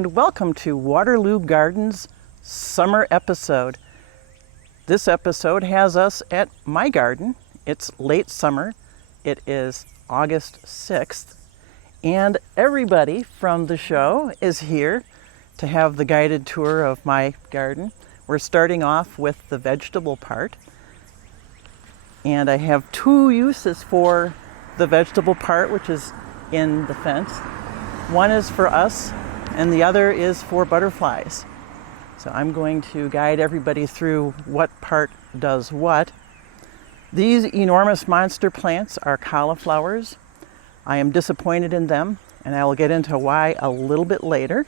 and welcome to Waterloo Gardens summer episode. This episode has us at my garden. It's late summer. It is August 6th, and everybody from the show is here to have the guided tour of my garden. We're starting off with the vegetable part, and I have two uses for the vegetable part, which is in the fence. One is for us, and the other is for butterflies. So I'm going to guide everybody through what part does what. These enormous monster plants are cauliflowers. I am disappointed in them, and I will get into why a little bit later.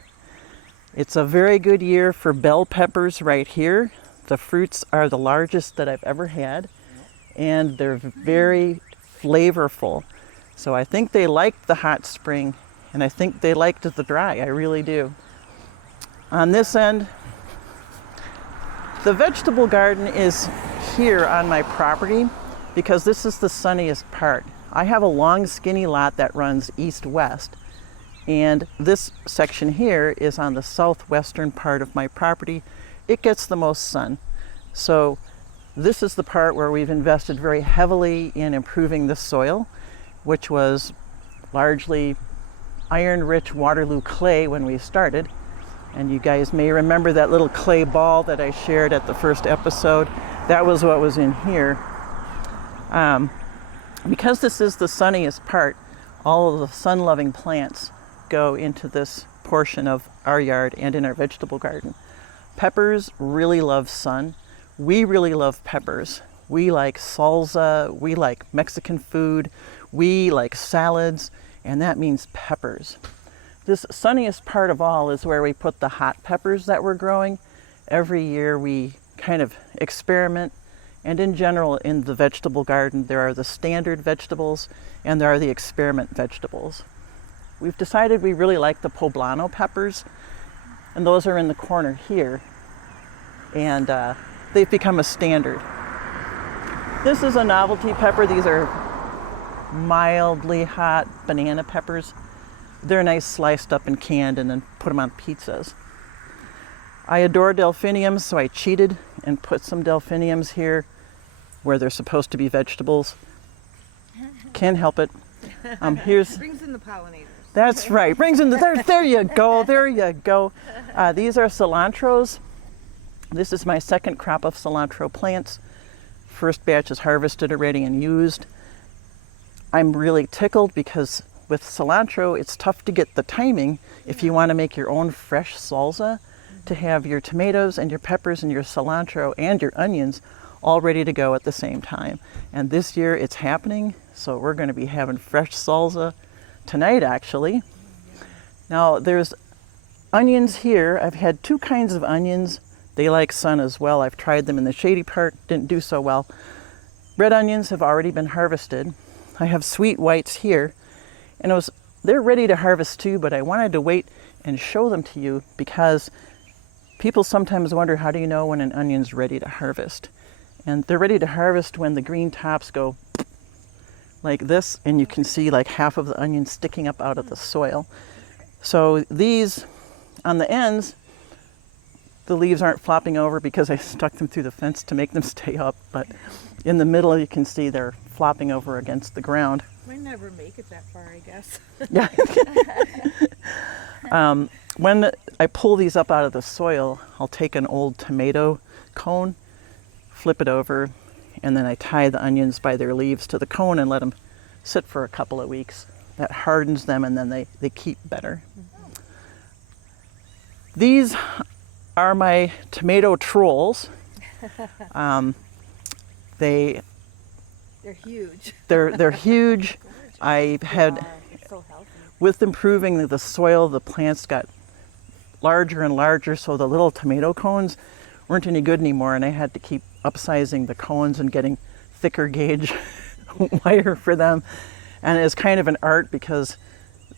It's a very good year for bell peppers right here. The fruits are the largest that I've ever had, and they're very flavorful. So I think they liked the hot spring, and I think they liked the dry. I really do. On this end, the vegetable garden is here on my property because this is the sunniest part. I have a long, skinny lot that runs east-west, and this section here is on the southwestern part of my property. It gets the most sun. So this is the part where we've invested very heavily in improving the soil, which was largely iron-rich Waterloo clay when we started. And you guys may remember that little clay ball that I shared at the first episode. That was what was in here. Because this is the sunniest part, all of the sun-loving plants go into this portion of our yard and in our vegetable garden. Peppers really love sun. We really love peppers. We like salsa, we like Mexican food, we like salads, and that means peppers. This sunniest part of all is where we put the hot peppers that we're growing. Every year we kind of experiment, and in general in the vegetable garden there are the standard vegetables and there are the experiment vegetables. We've decided we really like the poblano peppers, and those are in the corner here, and they've become a standard. This is a novelty pepper. These are mildly hot banana peppers. They're nice sliced up and canned and then put them on pizzas. I adore delphiniums, so I cheated and put some delphiniums here where they're supposed to be vegetables. Can't help it. Here's brings in the pollinators. That's right. Brings in the there you go. There you go. These are cilantros. This is my second crop of cilantro plants. First batch is harvested already and used. I'm really tickled because with cilantro, it's tough to get the timing if you want to make your own fresh salsa, to have your tomatoes and your peppers and your cilantro and your onions all ready to go at the same time. And this year it's happening, so we're going to be having fresh salsa tonight, actually. Now, there's onions here. I've had two kinds of onions. They like sun as well. I've tried them in the shady part, didn't do so well. Red onions have already been harvested. I have sweet whites here, and they're ready to harvest too, but I wanted to wait and show them to you because people sometimes wonder, how do you know when an onion's ready to harvest? And they're ready to harvest when the green tops go like this, and you can see like half of the onion sticking up out of the soil. So these, on the ends, the leaves aren't flopping over because I stuck them through the fence to make them stay up, but in the middle you can see they're flopping over against the ground. Might never make it that far, I guess. Yeah. When I pull these up out of the soil, I'll take an old tomato cone, flip it over, and then I tie the onions by their leaves to the cone and let them sit for a couple of weeks. That hardens them, and then they keep better. These are my tomato trolls. They're huge. They're huge. I had, So healthy. with improving the soil, the plants got larger and larger, so the little tomato cones weren't any good anymore, and I had to keep upsizing the cones and getting thicker gauge wire for them. And it's kind of an art because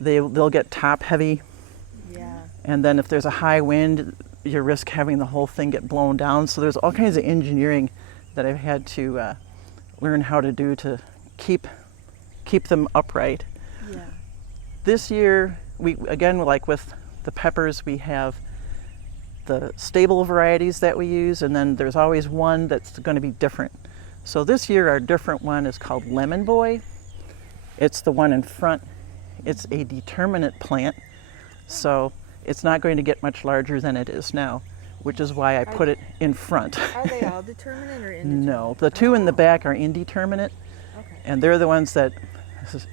they'll get top heavy. Yeah. And then if there's a high wind, you risk having the whole thing get blown down. So there's all kinds of engineering that I've had to learn how to do to keep them upright. Yeah. This year, we again, like with the peppers, we have the stable varieties that we use, and then there's always one that's going to be different. So this year our different one is called Lemon Boy. It's the one in front. It's a determinate plant, so it's not going to get much larger than it is now, which is why I put it in front. Are they all determinate or indeterminate? No, the two in the back are indeterminate, Okay. and they're the ones that, Just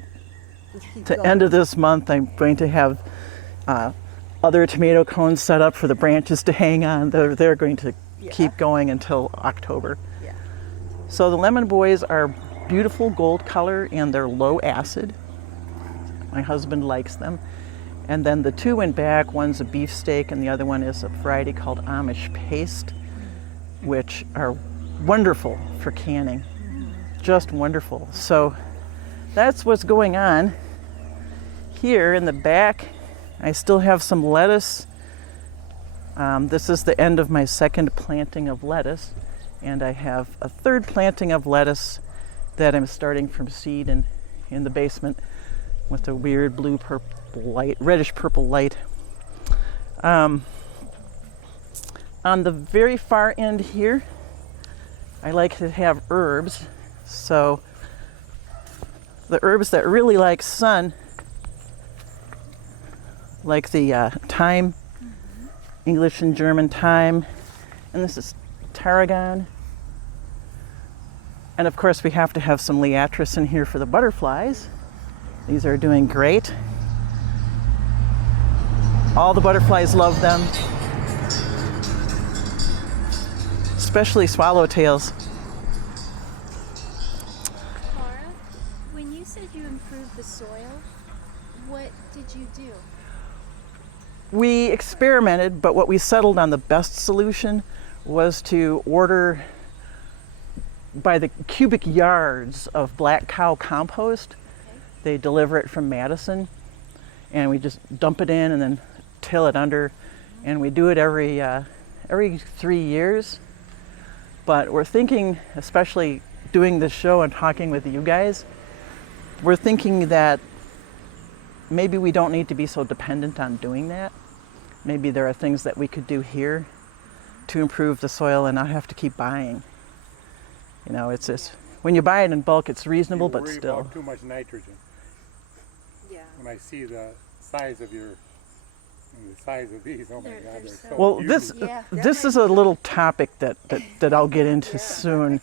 keep to going. end of this month, I'm going to have other tomato cones set up for the branches to hang on. They're going to keep going until October. Yeah. So the Lemon Boys are beautiful gold color and they're low acid. My husband likes them. And then the two in back, one's a beefsteak and the other one is a variety called Amish Paste, which are wonderful for canning. Just wonderful. So that's what's going on. Here in the back, I still have some lettuce. This is the end of my second planting of lettuce, and I have a third planting of lettuce that I'm starting from seed in the basement with a weird blue purple light, reddish purple light. On the very far end here, I like to have herbs. So the herbs that really like sun, like the thyme, English and German thyme, and this is tarragon. And of course we have to have some liatris in here for the butterflies. These are doing great. All the butterflies love them, especially swallowtails. Laura, when you said you improved the soil, what did you do? We experimented, but what we settled on the best solution was to order by the cubic yards of black cow compost. They deliver it from Madison, and we just dump it in and then till it under, and we do it every 3 years. But we're thinking, especially doing this show and talking with you guys, we're thinking that maybe we don't need to be so dependent on doing that. Maybe there are things that we could do here to improve the soil and not have to keep buying. You know, it's just, when you buy it in bulk, it's reasonable, but worry still. about too much nitrogen. Yeah. When I see the size of your, and the size of these, oh my They're God, they're so- so Well, huge. this Yeah, that this is a little topic that I'll get into soon.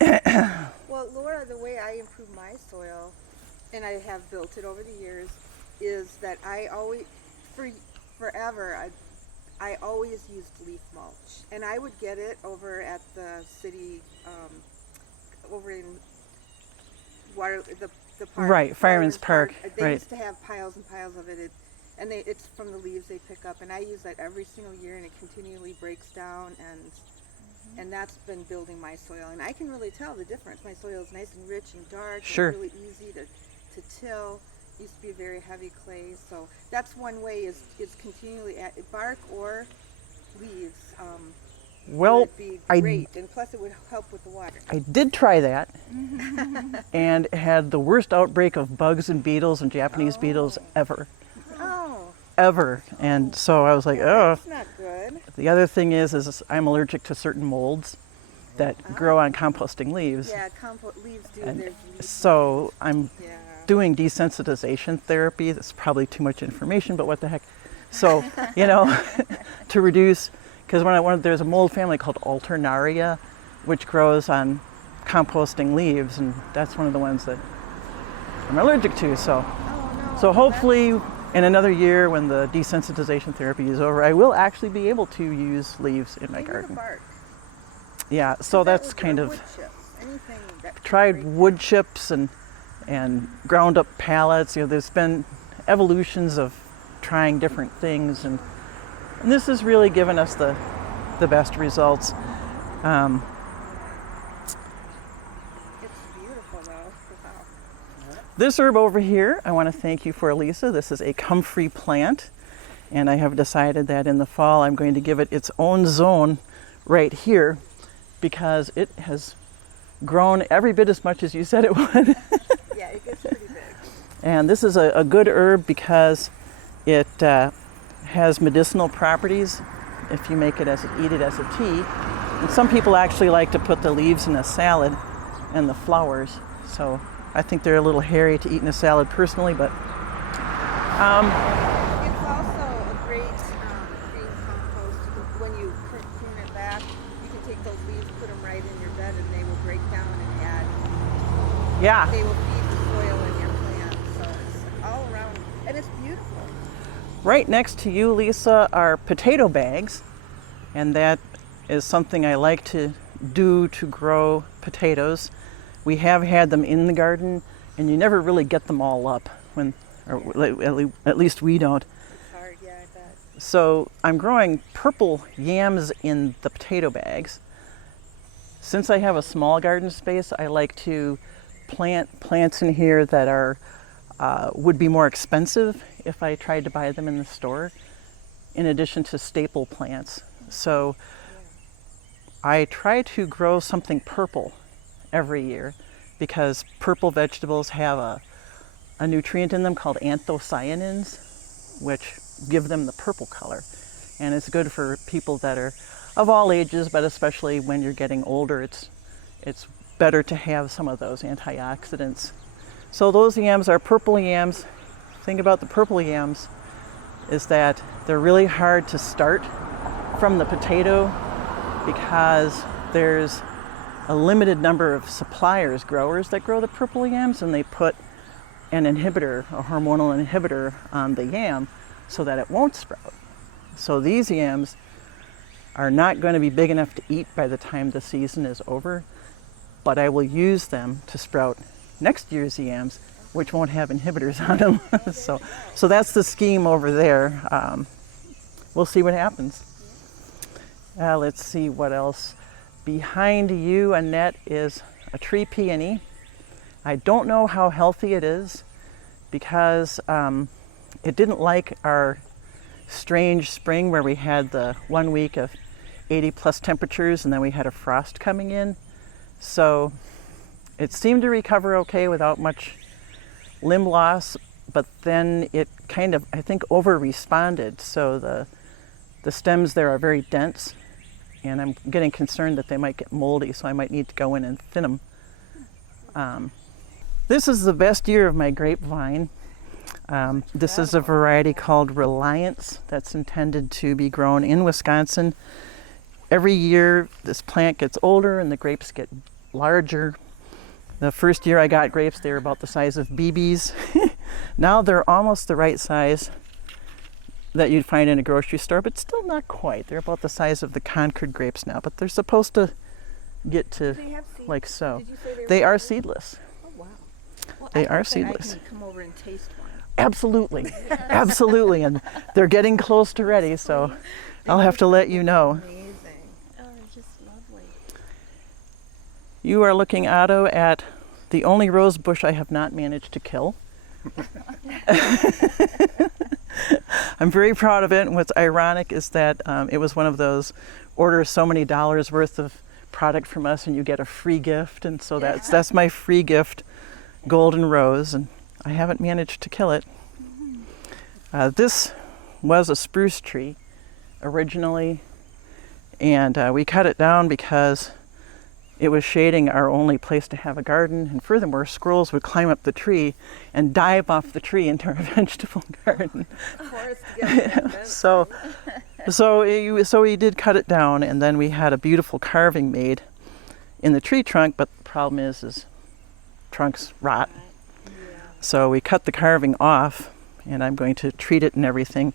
Well, Laura, the way I improve my soil, and I have built it over the years, is that I always, forever, I always used leaf mulch, and I would get it over at the city, over in the park. Right, Fireman's Park, They right. used to have piles and piles of it, and it's from the leaves they pick up, and I use that every single year, and it continually breaks down, and that's been building my soil, and I can really tell the difference. My soil is nice and rich and dark, Sure. and really easy to till. Used to be a very heavy clay, so that's one way is continually add bark or leaves. Well, would be I- great, and plus it would help with the water. I did try that and had the worst outbreak of bugs and beetles and Japanese beetles ever. Oh, Ever. And so I was like, oh. that's not good. The other thing is I'm allergic to certain molds that grow on composting leaves. Yeah, leaves do. And There's leaves. so I'm Yeah. doing desensitization therapy. That's probably too much information, but what the heck. So, you know, to reduce, because there's a mold family called Alternaria, which grows on composting leaves, and that's one of the ones that I'm allergic to. So, Oh no. so hopefully in another year when the desensitization therapy is over, I will actually be able to use leaves in my Maybe the garden. bark. Yeah, so that's Or kind of, wood chips. Anything that tried break- wood chips and ground up pallets. You know, there's been evolutions of trying different things, and this has really given us the best results. It's beautiful though. Wow. This herb over here, I want to thank you for, Elisa. This is a comfrey plant, and I have decided that in the fall I'm going to give it its own zone right here because it has grown every bit as much as you said it would. Yeah, it gets pretty big. And this is a good herb because it has medicinal properties if you eat it as a tea. And some people actually like to put the leaves in a salad and the flowers. So I think they're a little hairy to eat in a salad personally, but It's also a great green compost. When you prune it back, you can take those leaves, put them right in your bed, and they will break down and add. yeah. They will feed the soil in your plant. So it's all around, and it's beautiful. Right next to you, Lisa, are potato bags, and that is something I like to do to grow potatoes. We have had them in the garden, and you never really get them all up at least we don't. It's hard, yeah, I bet. So I'm growing purple yams in the potato bags. Since I have a small garden space, I like to plant plants in here that are would be more expensive if I tried to buy them in the store, in addition to staple plants. So I try to grow something purple every year because purple vegetables have a nutrient in them called anthocyanins, which give them the purple color. And it's good for people that are of all ages, but especially when you're getting older, it's better to have some of those antioxidants. So those yams are purple yams. The thing about the purple yams is that they're really hard to start from the potato because there's a limited number of growers that grow the purple yams, and they put an inhibitor, a hormonal inhibitor on the yam so that it won't sprout. So these yams are not going to be big enough to eat by the time the season is over, but I will use them to sprout next year's yams, which won't have inhibitors on them. So that's the scheme over there. We'll see what happens. Let's see what else. Behind you, Annette, is a tree peony. I don't know how healthy it is because it didn't like our strange spring where we had the 1 week of 80 plus temperatures and then we had a frost coming in. So it seemed to recover okay without much limb loss, but then it kind of, I think, over-responded. So the stems there are very dense, and I'm getting concerned that they might get moldy, so I might need to go in and thin them. This is the best year of my grapevine. This is a variety called Reliance that's intended to be grown in Wisconsin. Every year this plant gets older and the grapes get larger. The first year I got grapes, they were about the size of BBs. Now they're almost the right size that you'd find in a grocery store, but still not quite. They're about the size of the Concord grapes now, but they're supposed to get to Do they have seeds? like so. Did you say They are seedless? seedless. Oh, wow. Well, They I are think that seedless. I can come over and taste one. Absolutely. Absolutely. And they're getting close to ready, so I'll have to let you know. Amazing. Oh, they're just lovely. You are looking, Otto, at the only rose bush I have not managed to kill. I'm very proud of it, and what's ironic is that it was one of those order so many dollars worth of product from us and you get a free gift, and so that's my free gift, golden rose, and I haven't managed to kill it. This was a spruce tree originally, and we cut it down because it was shading our only place to have a garden, and furthermore, squirrels would climb up the tree and dive off the tree into our vegetable garden. Of course, yeah, So we did cut it down, and then we had a beautiful carving made in the tree trunk, but the problem is trunks rot. So we cut the carving off, and I'm going to treat it and everything,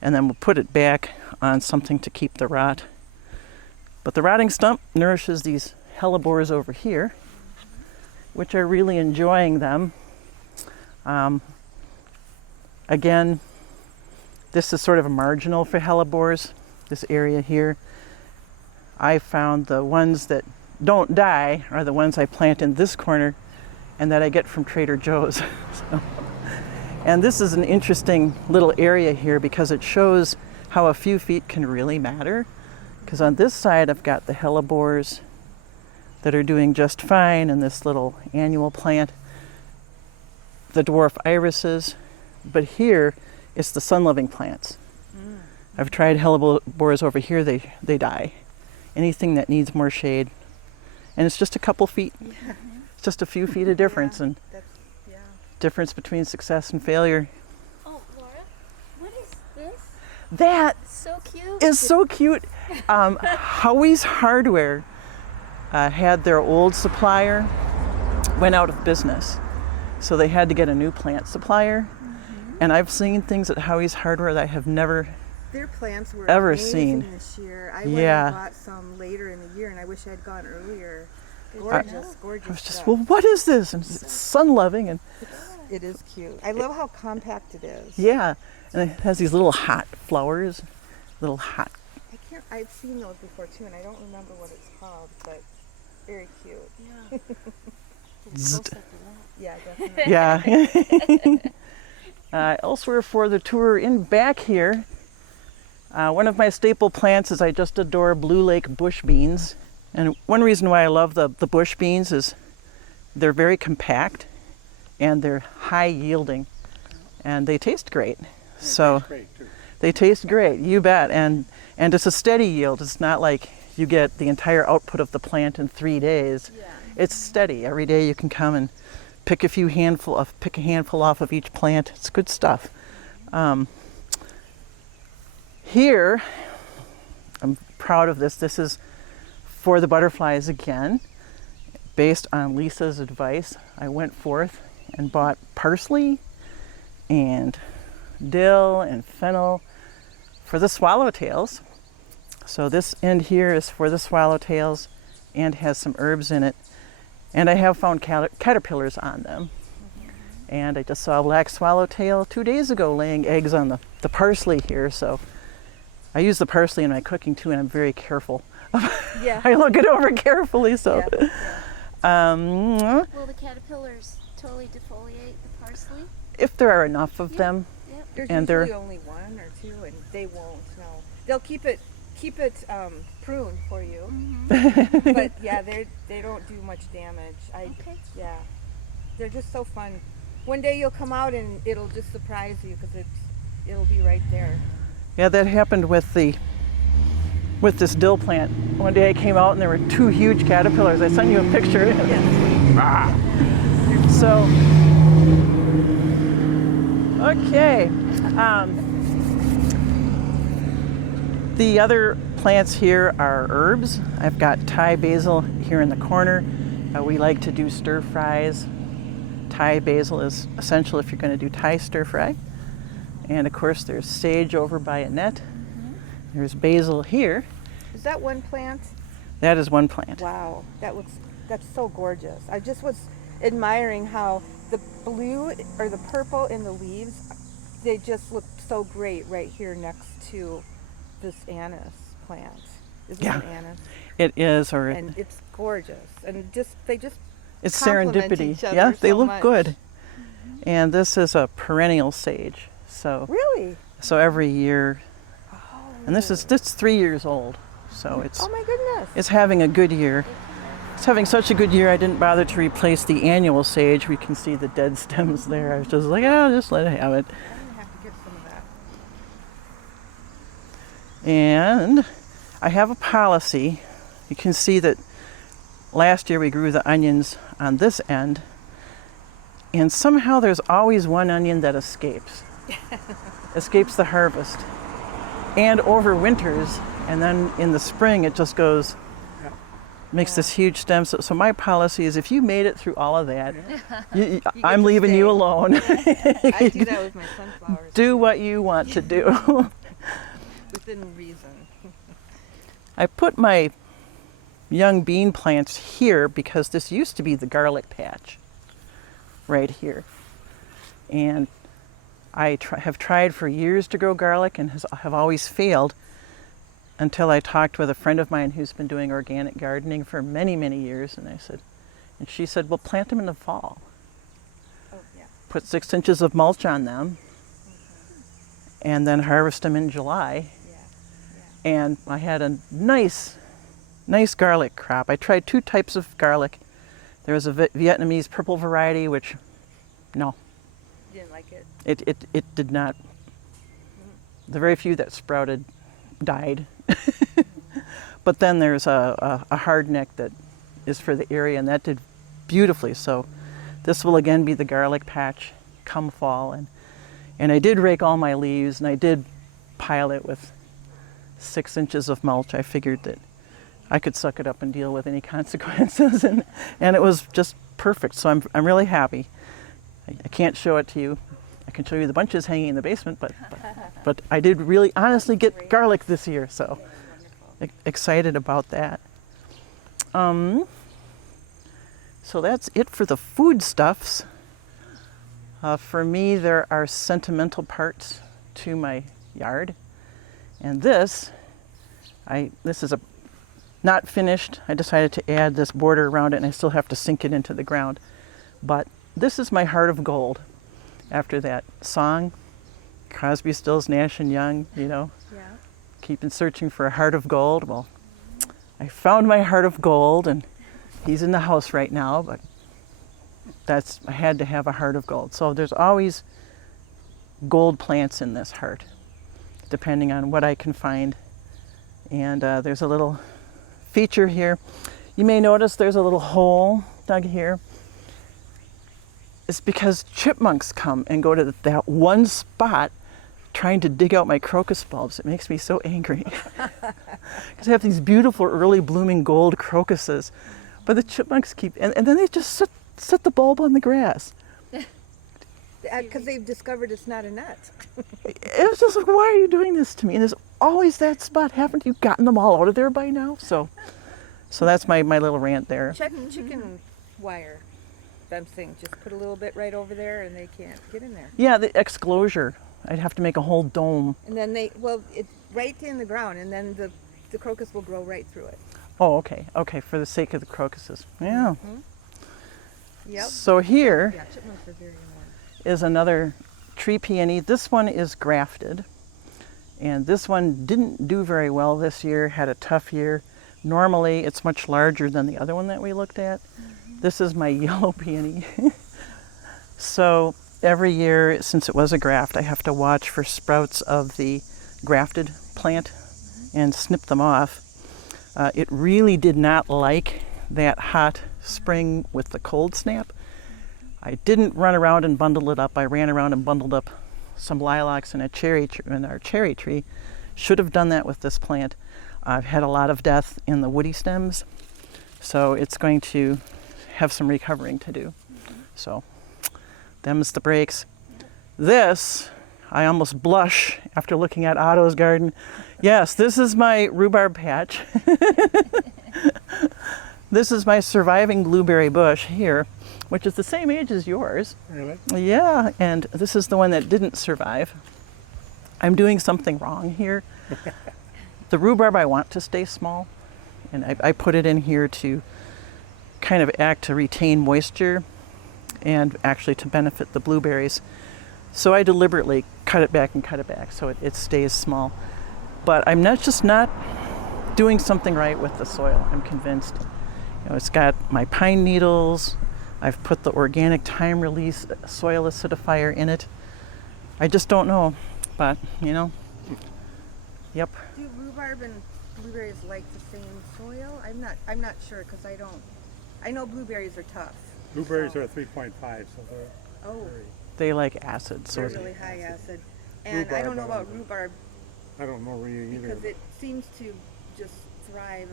and then we'll put it back on something to keep the rot. But the rotting stump nourishes these hellebores over here, which are really enjoying them. Again, this is sort of a marginal for hellebores, this area here. I found the ones that don't die are the ones I plant in this corner and that I get from Trader Joe's. And this is an interesting little area here because it shows how a few feet can really matter. Because on this side I've got the hellebores that are doing just fine, and this little annual plant, the dwarf irises, but here it's the sun-loving plants. I've tried hellebores over here, they die. Anything that needs more shade. And it's just a couple feet. Yeah. It's just a few feet of difference, and That's, yeah. difference between success and failure. Oh, Laura, what is this? That So cute. is so cute. Howie's Hardware had their old supplier, went out of business. So they had to get a new plant supplier. And I've seen things at Howie's Hardware that I have never Their plants were ever amazing seen. this year. I went Yeah. and bought some later in the year, and I wish I'd gone earlier. Gorgeous, gorgeous I was just, stuff. well, what is this? And it's sun loving, and It is cute. I love how compact it is. yeah, and it has these little hot flowers, little hot. I've seen those before too, and I don't remember what it's called, but very cute. Yeah. Zzzt. Yeah, definitely. Yeah. Elsewhere for the tour in back here, one of my staple plants is I just adore Blue Lake bush beans. And one reason why I love the bush beans is they're very compact and they're high yielding and they taste great. So Great, too. they taste great, you bet. And it's a steady yield. It's not like you get the entire output of the plant in 3 days. Yeah. It's steady. Every day you can come and pick a handful off of each plant. It's good stuff. Here, I'm proud of this. This is for the butterflies again. Based on Lisa's advice, I went forth and bought parsley and dill and fennel for the swallowtails. So this end here is for the swallowtails and has some herbs in it. And I have found caterpillars on them. And I just saw a black swallowtail 2 days ago laying eggs on the parsley here. So I use the parsley in my cooking too, and I'm very careful. Yeah. I look it over carefully. So, Yeah. Will the caterpillars totally defoliate the parsley? if there are enough of them, Yep. There's And they're- usually only one or two, and they won't. No, they'll keep it pruned for you. Mm-hmm. But yeah, they don't do much damage. Okay. Yeah, they're just so fun. One day you'll come out and it'll just surprise you because it'll be right there. yeah, that happened with this dill plant. One day I came out and there were 2 huge caterpillars. I sent you a picture. So, okay. The other plants here are herbs. I've got Thai basil here in the corner. We like to do stir fries. Thai basil is essential if you're going to do Thai stir fry. And of course, there's sage over by Annette. There's basil here. Is that one plant? That is one plant. Wow, that's so gorgeous. I just was admiring how the blue or the purple in the leaves, they just look so great right here next to this anise plant. Is it Yeah. an anise? It is, or And it's gorgeous. And they just it's complement serendipity. each other Yeah, they so look much. good. And this is a perennial sage. Really? So every year, Oh. and this 3 years old. So Oh my goodness. it's having a good year. It's having such a good year I didn't bother to replace the annual sage. We can see the dead stems there. I was just like, just let it have it. I'm gonna have to get some of that. And I have a policy. You can see that last year we grew the onions on this end, and somehow there's always one onion that escapes the harvest and overwinters, and then in the spring it just goes, makes this huge stem. So my policy is if you made it through all of that, I'm to leaving you stay. alone. I do that with my sunflowers. Do what you want to do. Within reason. I put my young bean plants here because this used to be the garlic patch right here. And I have tried for years to grow garlic and have always failed until I talked with a friend of mine who's been doing organic gardening for many, many years. And she said, well, plant them in the fall. Oh yeah. Put 6 inches of mulch on them and then harvest them in July. Yeah. And I had a nice garlic crop. I tried 2 types of garlic. There was a Vietnamese purple variety, which, no, You didn't like it? it did not. The very few that sprouted died. But then there's a hardneck that is for the area, and that did beautifully. So this will again be the garlic patch come fall. And I did rake all my leaves, and I did pile it with 6 inches of mulch. I figured that I could suck it up and deal with any consequences, and it was just perfect. So I'm really happy. I can't show it to you. I can show you the bunches hanging in the basement, but I did really honestly get garlic this year, so excited about that. So that's it for the foodstuffs. For me, there are sentimental parts to my yard, and this is not finished. I decided to add this border around it, and I still have to sink it into the ground. But this is my heart of gold. After that song, Crosby, Stills, Nash and Young, Yeah. keeping searching for a heart of gold. Well, I found my heart of gold, and he's in the house right now, but I had to have a heart of gold. So there's always gold plants in this heart, depending on what I can find. And there's a little feature here. You may notice there's a little hole dug here. It's because chipmunks come and go to that one spot trying to dig out my crocus bulbs. It makes me so angry. Because I have these beautiful early blooming gold crocuses, but the chipmunks and then they just set the bulb on the grass. Because they've discovered it's not a nut. It was just like, why are you doing this to me? And there's always that spot. Haven't you gotten them all out of there by now? So that's my little rant there. Check chicken wire fencing. Just put a little bit right over there, and they can't get in there. Yeah, the exclosure. I'd have to make a whole dome. And then it's right in the ground, and then the crocus will grow right through it. Oh, okay. Okay, for the sake of the crocuses. Yeah. Yep. So here Yeah, chipmunks are very annoying. is another tree peony. This one is grafted, and this one didn't do very well this year, had a tough year. Normally it's much larger than the other one that we looked at. This is my yellow peony. So every year, since it was a graft, I have to watch for sprouts of the grafted plant and snip them off. It really did not like that hot spring with the cold snap. I didn't run around and bundle it up. I ran around and bundled up some lilacs and our cherry tree. Should have done that with this plant. I've had a lot of death in the woody stems, so it's going to have some recovering to do. So them's the breaks. This, I almost blush after looking at Otto's garden. Yes, this is my rhubarb patch. This is my surviving blueberry bush here, which is the same age as yours. Really? Yeah, and this is the one that didn't survive. I'm doing something wrong here. The rhubarb I want to stay small, and I put it in here to kind of act to retain moisture and actually to benefit the blueberries. So I deliberately cut it back so it stays small. But I'm not doing something right with the soil, I'm convinced. It's got my pine needles. I've put the organic time release soil acidifier in it. I just don't know, but yep. Do rhubarb and blueberries like the same soil? I'm not sure, because I know blueberries are tough. Blueberries so. are 3.5, so they're Oh, They like acid, so they're really high acid. And I don't know about rhubarb I don't know really either. because it seems to just thrive.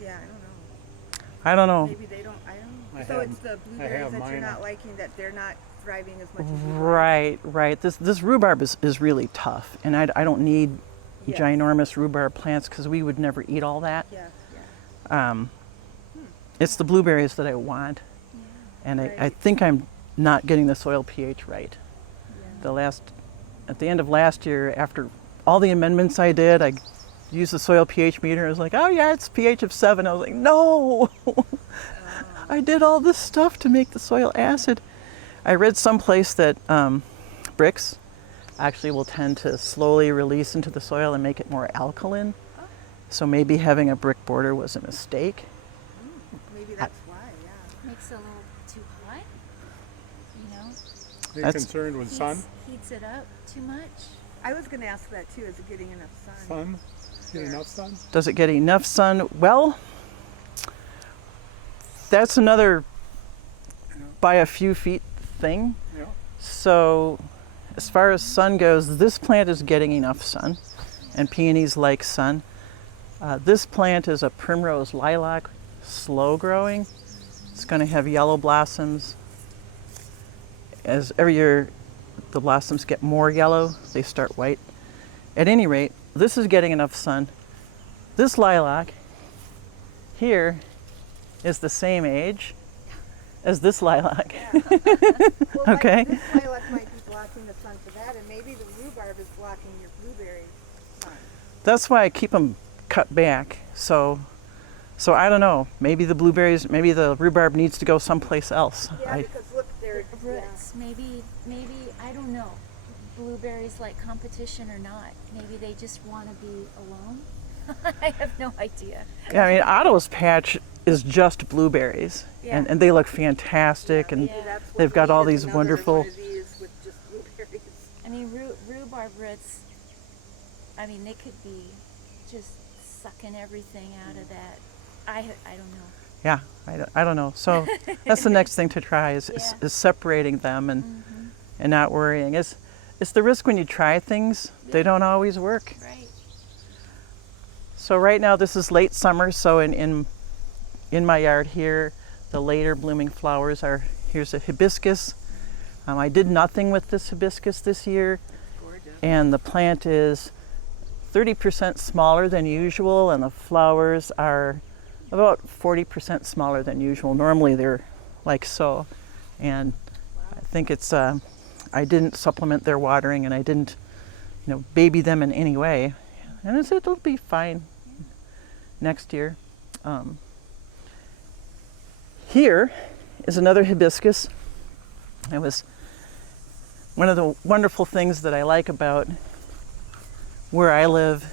Yeah. I don't know. I don't know. Maybe they don't. I don't know. I So have- it's the I blueberries have that you're mine. not liking, that they're not thriving as much as you like. Right. This rhubarb is really tough, and I don't need Yeah. ginormous rhubarb plants because we would never eat all that. Yeah. It's the blueberries that I want, and I Right. think I'm not getting the soil pH right. Yeah. At the end of last year, after all the amendments I did, I used the soil pH meter. I was like, oh yeah, it's pH of 7. I was like, no, I did all this stuff to make the soil acid. I read someplace that bricks actually will tend to slowly release into the soil and make it more alkaline. So maybe having a brick border was a mistake. Maybe that's why. Yeah. Makes it a little too hot, Are you That's- concerned with sun? Heats it up too much. I was going to ask that too. Is it getting enough sun? Sun? Get enough sun? Does it get enough sun? Well, that's another by a few feet thing. Yeah. So as far as sun goes, this plant is getting enough sun, and peonies like sun. This plant is a primrose lilac, slow growing. It's going to have yellow blossoms. As every year the blossoms get more yellow, they start white. At any rate, this is getting enough sun. This lilac here is the same age as this lilac. Well, Okay. This lilac might be blocking the sun for that, and maybe the rhubarb is blocking your blueberry sun. That's why I keep them cut back. So I don't know. Maybe the blueberries, maybe the rhubarb needs to go someplace else. Yeah, because look, they're Roots. Maybe I don't know. Blueberries like competition or not. Maybe they just want to be alone. I have no idea. Yeah, I mean, Otto's patch is just blueberries, Yeah. and they look fantastic, and Yeah. That's what they've got we all need, these another wonderful. one of these with just blueberries. I mean, rhubarb roots. I mean, they could be just sucking everything out of that. I don't know. Yeah, I don't know. So that's the next thing to try is, Yeah. is separating them and not worrying. It's the risk when you try things, they don't always work. Right. So right now this is late summer, so in my yard here, the later blooming flowers are, here's a hibiscus. I did nothing with this hibiscus this year, and the plant is 30% smaller than usual, and the flowers are about 40% smaller than usual. Normally they're like so, and I think it's, I didn't supplement their watering, and I didn't, baby them in any way, and it'll be fine next year. Here is another hibiscus. It was one of the wonderful things that I like about where I live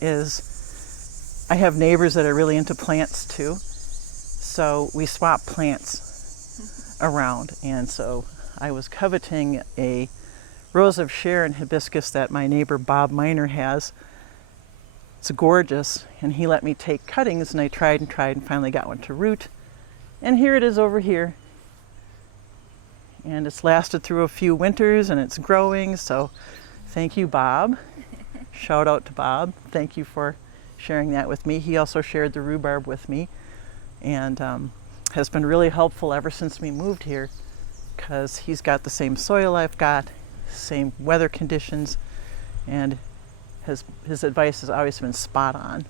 is I have neighbors that are really into plants too. So we swap plants around, and so I was coveting a Rose of Sharon hibiscus that my neighbor Bob Miner has. It's gorgeous, and he let me take cuttings, and I tried and finally got one to root. And here it is over here. And it's lasted through a few winters, and it's growing, so thank you, Bob. Shout out to Bob. Thank you for sharing that with me. He also shared the rhubarb with me, and has been really helpful ever since we moved here, because he's got the same soil I've got, same weather conditions, and his advice has always been spot on.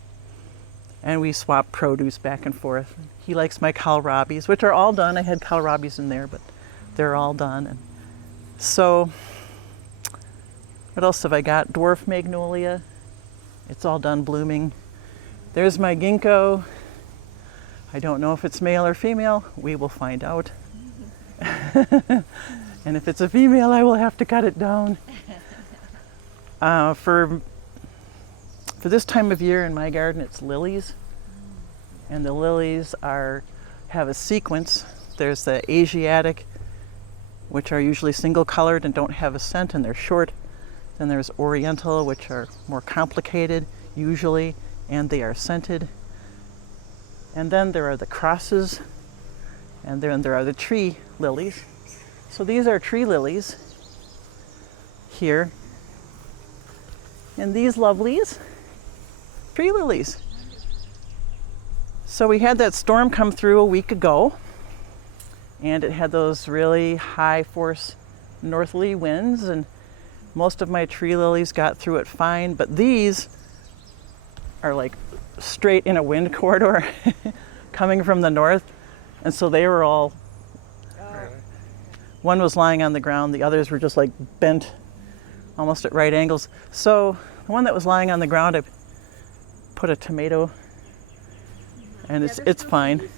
And we swap produce back and forth. He likes my kohlrabis, which are all done. I had kohlrabis in there, but they're all done. And so, what else have I got? Dwarf magnolia. It's all done blooming. There's my ginkgo. I don't know if it's male or female. We will find out. And if it's a female, I will have to cut it down. For this time of year in my garden, it's lilies. And the lilies have a sequence. There's the Asiatic, which are usually single colored and don't have a scent, and they're short. Then there's Oriental, which are more complicated usually, and they are scented. And then there are the crosses, and then there are the tree lilies. So these are tree lilies here. And these lovelies, tree lilies. So we had that storm come through a week ago, and it had those really high force northerly winds, and most of my tree lilies got through it fine, but these are like straight in a wind corridor coming from the north, and so they were all, one was lying on the ground, the others were just like bent almost at right angles. So the one that was lying on the ground, I put a tomato, and it's fine.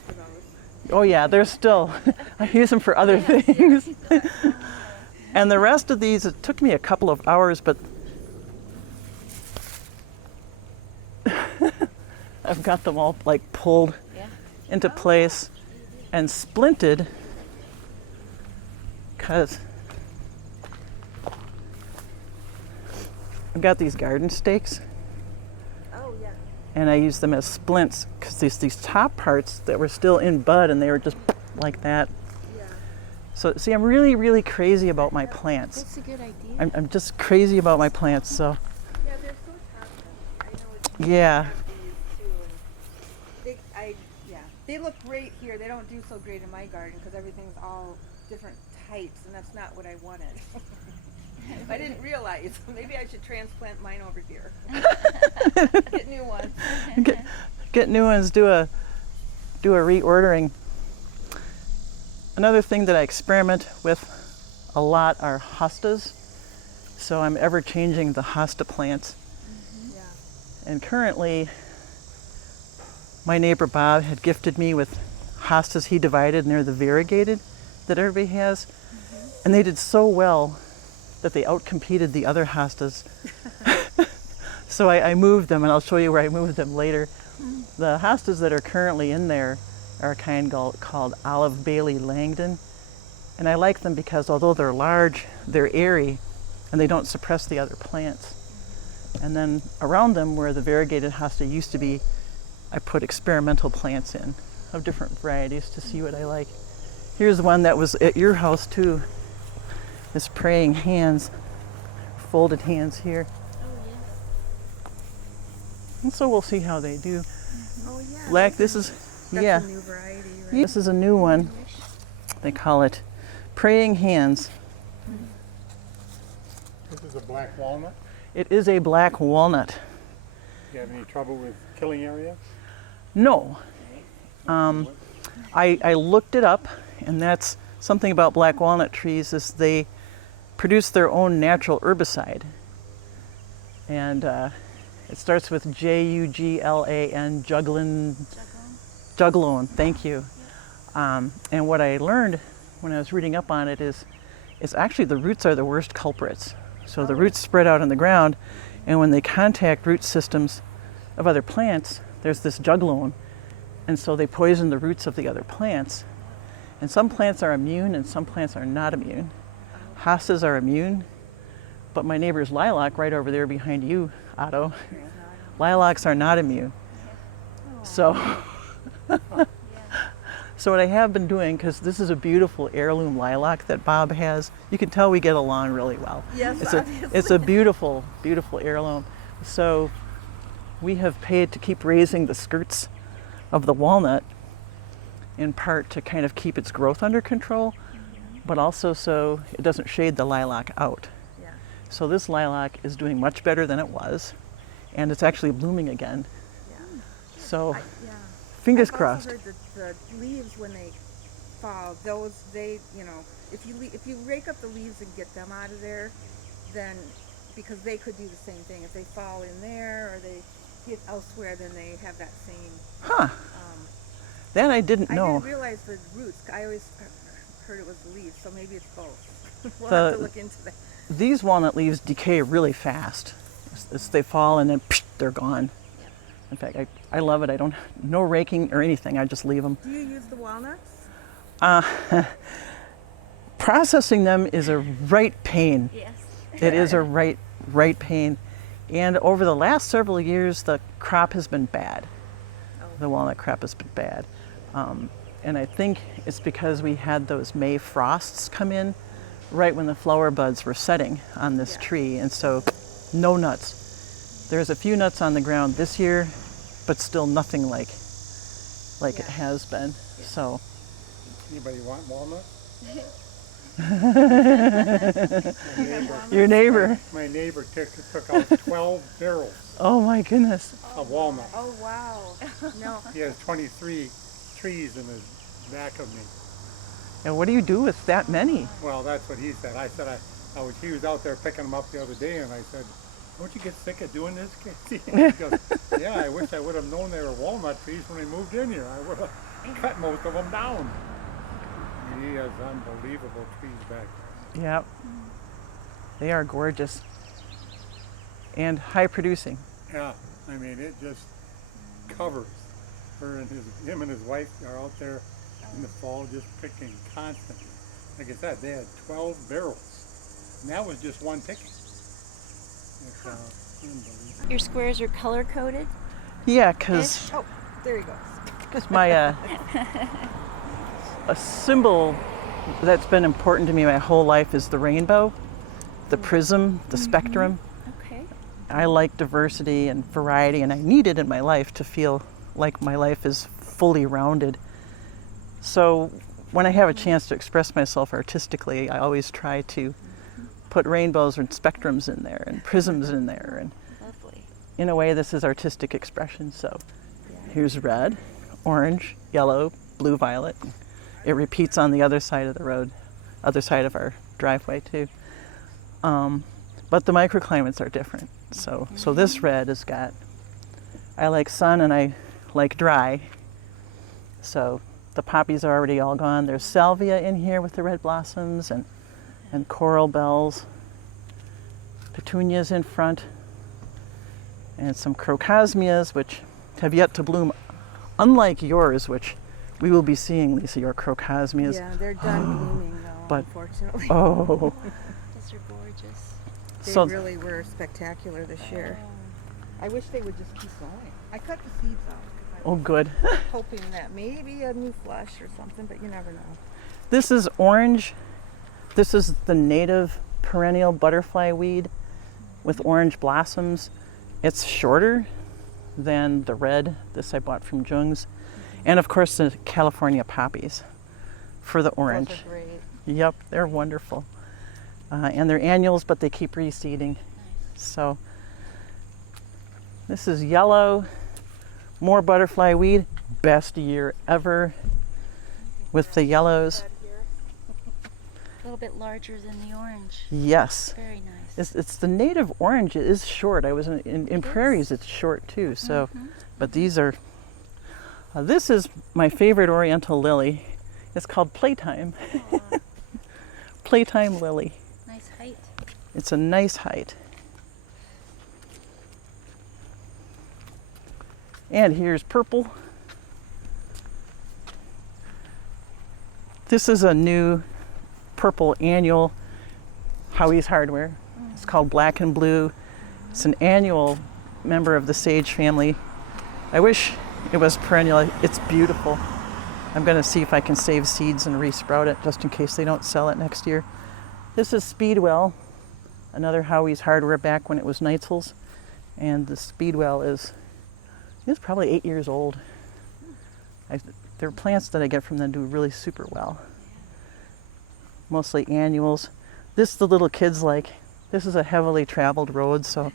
Oh yeah, they're still, I use them for other things. And the rest of these, it took me a couple of hours, but I've got them all like pulled into place and splinted, because I've got these garden stakes, Oh, yeah. and I use them as splints because these top parts that were still in bud, and they were just like that. Yeah. So see, I'm really, really crazy about my plants. That's a good idea. I'm just crazy about my plants. So Yeah, they're so tough. I know it's yeah, too. And they look great here. They don't do so great in my garden because everything's all different types, and that's not what I wanted. I didn't realize. Maybe I should transplant mine over here. Get new ones. get new ones. Do a reordering. Another thing that I experiment with a lot are hostas. So I'm ever changing the hosta plants. Yeah. And currently, my neighbor Bob had gifted me with hostas he divided, and they're the variegated that everybody has. And they did so well that they outcompeted the other hostas. So I moved them, and I'll show you where I moved them later. The hostas that are currently in there are a kind called Olive Bailey Langdon. And I like them because although they're large, they're airy, and they don't suppress the other plants. And then around them, where the variegated hosta used to be, I put experimental plants in of different varieties to see what I like. Here's one that was at your house too. This praying hands, folded hands here. Oh, yes. And so we'll see how they do. Oh, yeah. Black, this is, That's yeah, a new variety, right? this is a new one. They call it praying hands. This is a black walnut. It is a black walnut. Do you have any trouble with killing area? No. I looked it up, and that's something about black walnut trees is they produce their own natural herbicide. And it starts with Juglan, juglone, thank you. And what I learned when I was reading up on it is actually the roots are the worst culprits. So the roots spread out in the ground, and when they contact root systems of other plants, there's this juglone, and so they poison the roots of the other plants. And some plants are immune and some plants are not immune. Hostas are immune, but my neighbor's lilac right over there behind you, Otto, lilacs are not immune. So, so what I have been doing, because this is a beautiful heirloom lilac that Bob has, you can tell we get along really well. Yes, It's a beautiful, beautiful heirloom. So we have paid to keep raising the skirts of the walnut, in part to kind of keep its growth under control, but also so it doesn't shade the lilac out. Yeah. So this lilac is doing much better than it was, and it's actually blooming again. Yeah. So Yeah. fingers I've crossed. also heard that the leaves when they fall, if you rake up the leaves and get them out of there, then because they could do the same thing. If they fall in there or they get elsewhere, then they have that same. Huh, that I didn't I know. didn't realize the roots. I always heard it was the leaves, so maybe it's both. We'll The- have to look into that. These walnut leaves decay really fast. As they fall and then they're gone. In fact, I love it. I don't, no raking or anything. I just leave them. Do you use the walnuts? Processing them is a right pain. Yes. It is a right pain. And over the last several years, the crop has been bad. The walnut crop has been bad. And I think it's because we had those May frosts come in right when the flower buds were setting on this tree. And so no nuts. There's a few nuts on the ground this year, but still nothing like it has been. So Anybody want walnut? your neighbor. My neighbor took out 12 barrels Oh my goodness. of walnut. Oh wow! No. He has 23 trees in his back of me. And what do you do with that many? Well, that's what he said. I said he was out there picking them up the other day, and I said, "Don't you get sick of doing this, Casey?" He goes, "Yeah, I wish I would have known they were walnut trees when I moved in here. I would have cut most of them down." He has unbelievable trees back there. Yep. They are gorgeous. And high producing. Yeah, I mean, it just covers. Him and his wife are out there in the fall just picking constantly. Like I said, they had 12 barrels. And that was just one picking. It's, unbelievable. Your squares are color coded? Yeah, because Oh, there he goes. my a symbol that's been important to me my whole life is the rainbow, the prism, the spectrum. Okay. I like diversity and variety, and I need it in my life to feel like my life is fully rounded. So when I have a chance to express myself artistically, I always try to put rainbows and spectrums in there and prisms in there. And Lovely. in a way, this is artistic expression. So here's red, orange, yellow, blue, violet. It repeats on the other side of the road, other side of our driveway too. But the microclimates are different. So this red has got, I like sun and I like dry. So the poppies are already all gone. There's salvia in here with the red blossoms and coral bells. Petunias in front. And some crocosmias, which have yet to bloom, unlike yours, which we will be seeing, Lisa, your crocosmias. Yeah, they're done blooming though, But- unfortunately. Oh, Those are gorgeous. They so really were spectacular this year. I wish they would just keep going. I cut the seeds out. oh, good. Hoping that maybe a new flush or something, but you never know. This is orange. This is the native perennial butterfly weed with orange blossoms. It's shorter than the red, this I bought from Jung's. And of course the California poppies for the orange. Those are great. Yep, they're wonderful. And they're annuals, but they keep reseeding. So this is yellow, more butterfly weed, best year ever with the yellows. A little bit larger than the orange. Yes. Very nice. It's the native orange. It is short. I was in prairies. It's short too. So, but these are. This is my favorite oriental lily. It's called Playtime. Playtime lily. Nice height. It's a nice height. And here's purple. This is a new purple annual Howie's Hardware. It's called Black and Blue. It's an annual member of the sage family. I wish it was perennial. It's beautiful. I'm going to see if I can save seeds and resprout it just in case they don't sell it next year. This is Speedwell, another Howie's Hardware back when it was Neitzel's. And the Speedwell is probably 8 years old. They're plants that I get from them do really super well. Mostly annuals. This the little kids like. This is a heavily traveled road, so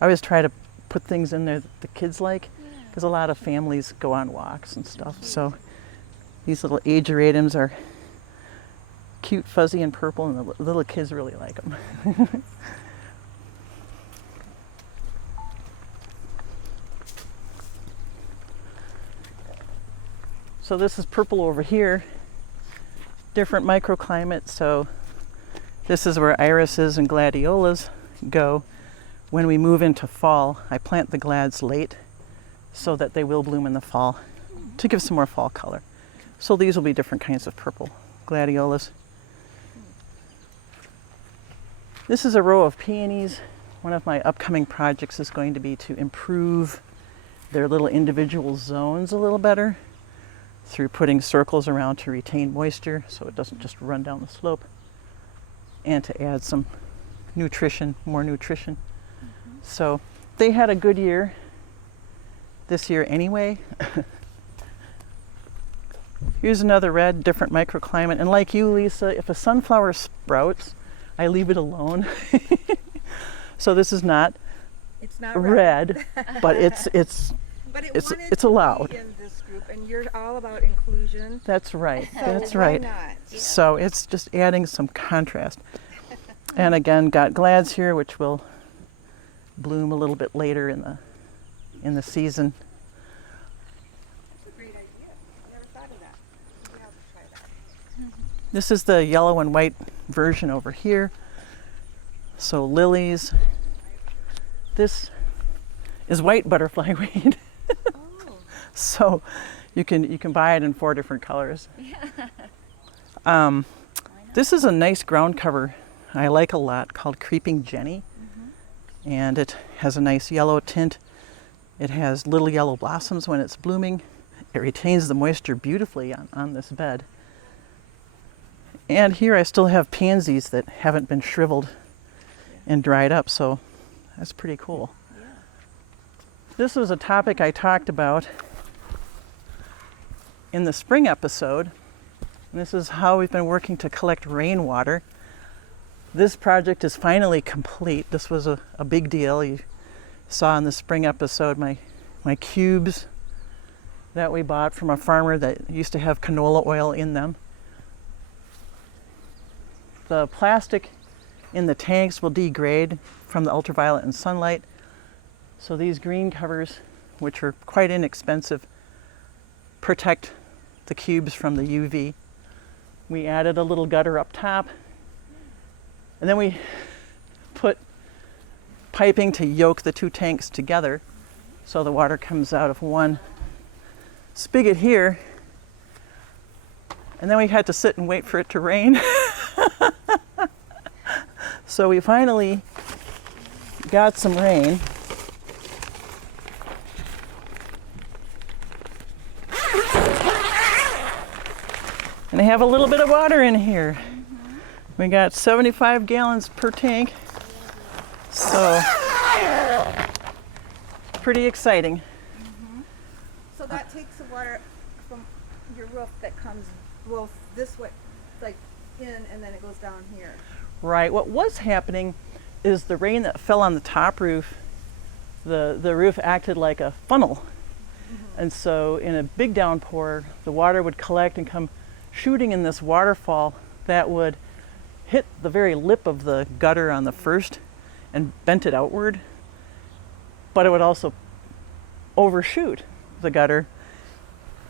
I always try to put things in there that the kids like, because a lot of families go on walks and stuff. So these little ageratums are cute, fuzzy, and purple, and the little kids really like them. So this is purple over here, different microclimate. So this is where irises and gladiolas go. When we move into fall, I plant the glads late so that they will bloom in the fall to give some more fall color. So these will be different kinds of purple gladiolas. This is a row of peonies. One of my upcoming projects is going to be to improve their little individual zones a little better through putting circles around to retain moisture so it doesn't just run down the slope, and to add some nutrition, more nutrition. So they had a good year this year anyway. Here's another red, different microclimate. And like you, Lisa, if a sunflower sprouts, I leave it alone. So this is not It's not red, but it's But it it's- wanted it's to allowed. be in this group, and you're all about inclusion. that's right. So That's why right. not? So it's just adding some contrast. And again, got glads here, which will bloom a little bit later in the season. That's a great idea. I never thought of that. We have to try that. This is the yellow and white version over here. So lilies. This is white butterfly weed. Oh. So you can buy it in 4 different colors. This is a nice ground cover I like a lot called Creeping Jenny. and it has a nice yellow tint. It has little yellow blossoms when it's blooming. It retains the moisture beautifully on this bed. And here I still have pansies that haven't been shriveled and dried up, so that's pretty cool. This was a topic I talked about in the spring episode. And this is how we've been working to collect rainwater. This project is finally complete. This was a big deal. You saw in the spring episode my cubes that we bought from a farmer that used to have canola oil in them. The plastic in the tanks will degrade from the ultraviolet and sunlight. So these green covers, which are quite inexpensive, protect the cubes from the UV. We added a little gutter up top, and then we put piping to yoke the two tanks together so the water comes out of one spigot here, and then we had to sit and wait for it to rain. So we finally got some rain. And I have a little bit of water in here. We got 75 gallons per tank. So, pretty exciting. So that takes the water from your roof that comes both this way, like in, and then it goes down here. Right, what was happening is the rain that fell on the top roof, the roof acted like a funnel. And so in a big downpour, the water would collect and come shooting in this waterfall that would hit the very lip of the gutter on the first and bent it outward. But it would also overshoot the gutter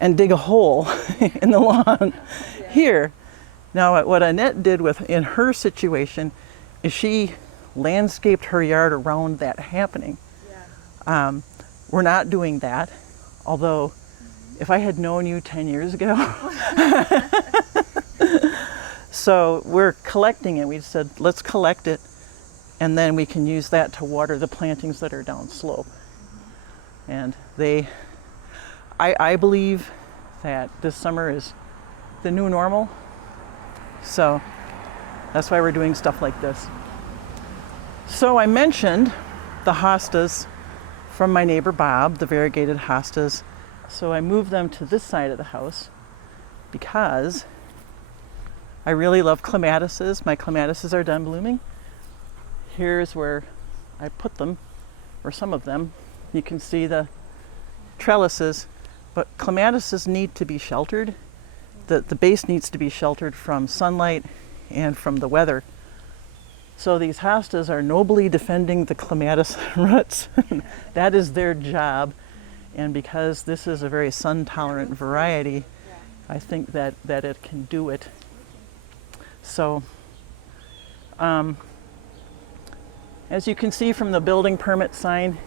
and dig a hole in the lawn here. Now, what Annette did in her situation is she landscaped her yard around that happening. We're not doing that, although if I had known you 10 years ago. So we're collecting it. We said, let's collect it, and then we can use that to water the plantings that are downslope. And I believe that this summer is the new normal. So that's why we're doing stuff like this. So I mentioned the hostas from my neighbor Bob, the variegated hostas. So I moved them to this side of the house because I really love clematises. My clematises are done blooming. Here's where I put them, or some of them. You can see the trellises, but clematises need to be sheltered. The base needs to be sheltered from sunlight and from the weather. So these hostas are nobly defending the clematis roots. That is their job. And because this is a very sun-tolerant variety, I think that it can do it. So, as you can see from the building permit sign,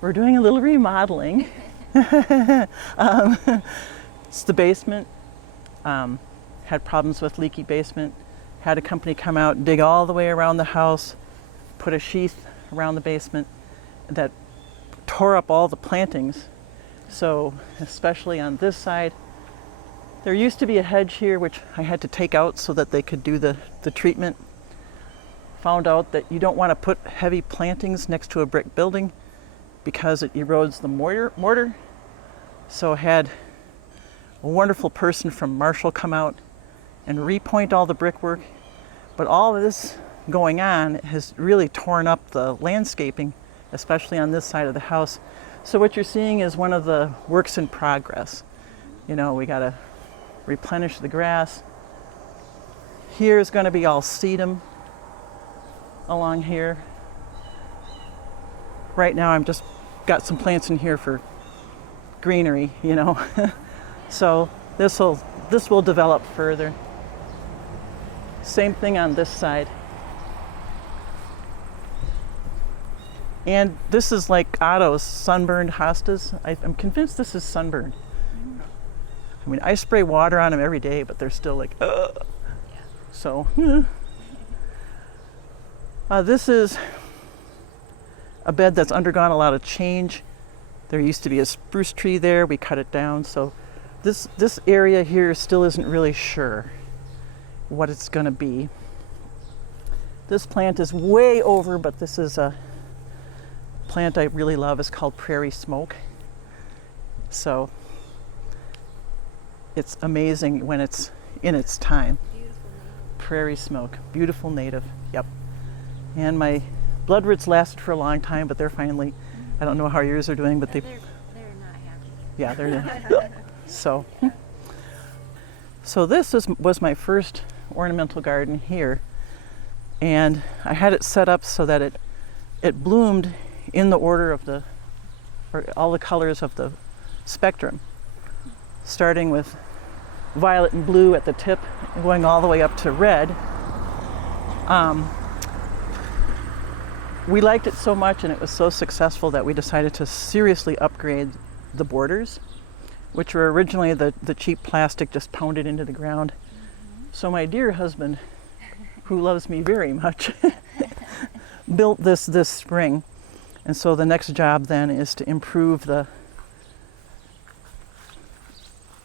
we're doing a little remodeling. It's the basement. Had problems with leaky basement. Had a company come out, dig all the way around the house, put a sheath around the basement that tore up all the plantings. So, especially on this side, there used to be a hedge here which I had to take out so that they could do the treatment. Found out that you don't want to put heavy plantings next to a brick building because it erodes the mortar. So had a wonderful person from Marshall come out and repoint all the brickwork. But all of this going on has really torn up the landscaping, especially on this side of the house. So what you're seeing is one of the works in progress. You know, we got to replenish the grass. Here's going to be all sedum along here. Right now I'm just got some plants in here for greenery, you know. So this will develop further. Same thing on this side. And this is like Otto's sunburned hostas. I'm convinced this is sunburned. I mean, I spray water on them every day, but they're still like, ugh. So, this is a bed that's undergone a lot of change. There used to be a spruce tree there. We cut it down. So this area here still isn't really sure what it's going to be. This plant is way over, but this is a plant I really love. It's called prairie smoke. So it's amazing when it's in its time. Beautiful name. Prairie smoke, beautiful native. Yep. And my bloodroots lasted for a long time, but they're finally, I don't know how yours are doing, but They're not happy. yeah, they're so this was my first ornamental garden here, and I had it set up so that it bloomed in the order of all the colors of the spectrum, starting with violet and blue at the tip and going all the way up to red. We liked it so much and it was so successful that we decided to seriously upgrade the borders, which were originally the cheap plastic just pounded into the ground. So my dear husband, who loves me very much, built this spring. And so the next job then is to improve the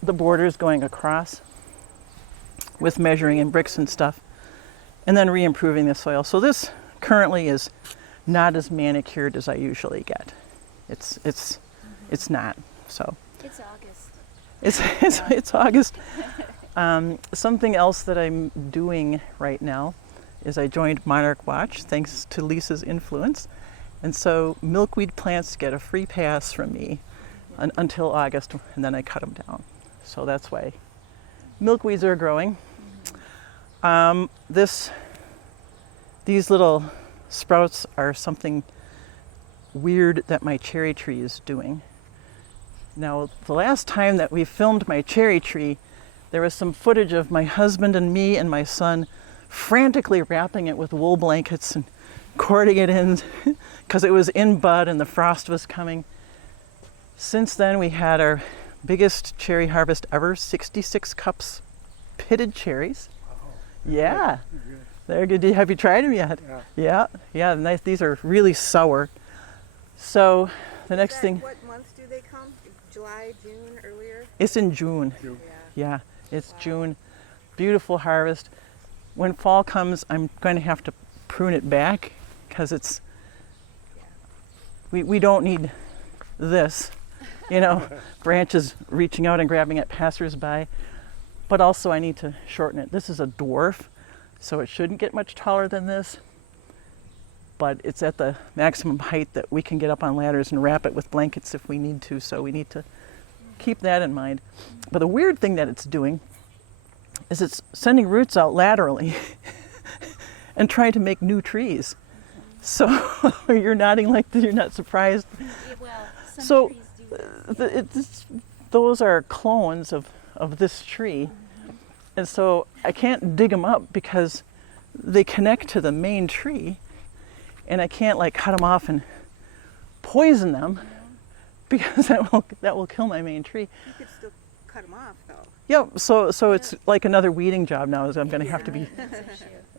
borders going across with measuring in bricks and stuff, and then re-improving the soil. So this currently is not as manicured as I usually get. It's not. So It's August. it's August. Something else that I'm doing right now is I joined Monarch Watch thanks to Lisa's influence, and so milkweed plants get a free pass from me until August, and then I cut them down. So that's why milkweeds are growing. These little sprouts are something weird that my cherry tree is doing. Now, the last time that we filmed my cherry tree, there was some footage of my husband and me and my son frantically wrapping it with wool blankets and cording it in because it was in bud and the frost was coming. Since then, we had our biggest cherry harvest ever, 66 cups pitted cherries. Wow. Yeah, Good. they're good. Have you tried them yet? Yeah, nice. These are really sour. So the next thing, What months do they come? July, June, earlier? it's in June. June. Yeah, it's Wow. June. Beautiful harvest. When fall comes, I'm going to have to prune it back because we don't need this, branches reaching out and grabbing at passersby. But also I need to shorten it. This is a dwarf, so it shouldn't get much taller than this. But it's at the maximum height that we can get up on ladders and wrap it with blankets if we need to. So we need to keep that in mind. But the weird thing that it's doing is it's sending roots out laterally and trying to make new trees. So you're nodding like you're not surprised. Yeah, well, some So trees do that. those are clones of this tree. And so I can't dig them up because they connect to the main tree, and I can't cut them off and poison them because that will kill my main tree. You could still cut them off, though. Yep. So it's like another weeding job now. Is I'm going to have to be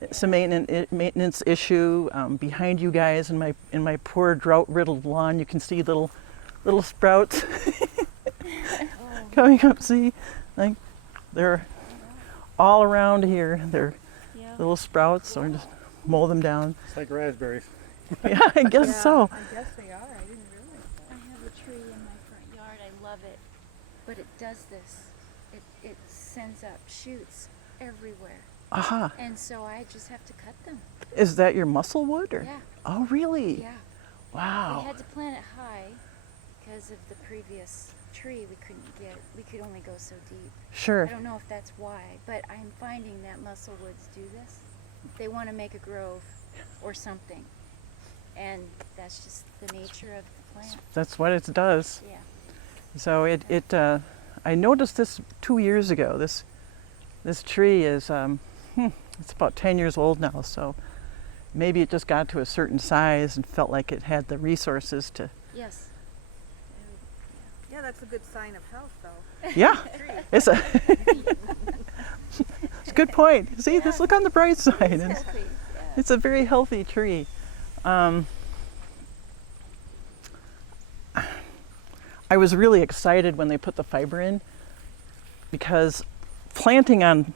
it's a maintenance issue behind you guys in my poor drought-riddled lawn. You can see little sprouts coming up. See, they're all around here. They're Yeah. little sprouts, so I just mow them down. It's like raspberries. Yeah, I guess so. I guess they are. I didn't realize that. I have a tree in my front yard. I love it, but it does this. It sends up shoots everywhere, Aha. and so I just have to cut them. Is that your mussel wood? Or? Yeah, Oh, really? yeah. Wow. We had to plant it high because of the previous tree. We could only go so deep. Sure. I don't know if that's why, but I'm finding that mussel woods do this. They want to make a grove or something, and that's just the nature of the plant. That's what it does. Yeah. So I noticed this 2 years ago. This tree is it's about 10 years old now. So maybe it just got to a certain size and felt like it had the resources to. Yes. Yeah, that's a good sign of health, though. Yeah, Tree. it's a a good point. See, let's look on the bright side. Exactly. Yeah. It's a very healthy tree. I was really excited when they put the fiber in, because planting on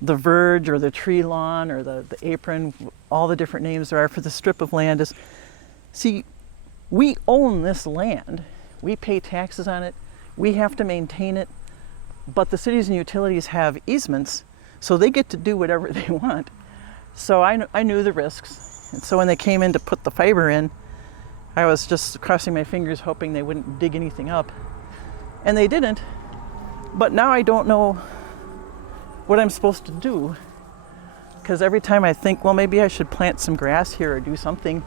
the verge or the tree lawn or the apron, all the different names there are for the strip of land is, see, we own this land. We pay taxes on it. We have to maintain it. But the cities and utilities have easements, so they get to do whatever they want. So I knew the risks. And so when they came in to put the fiber in, I was just crossing my fingers hoping they wouldn't dig anything up. And they didn't. But now I don't know what I'm supposed to do. Because every time I think, well, maybe I should plant some grass here or do something,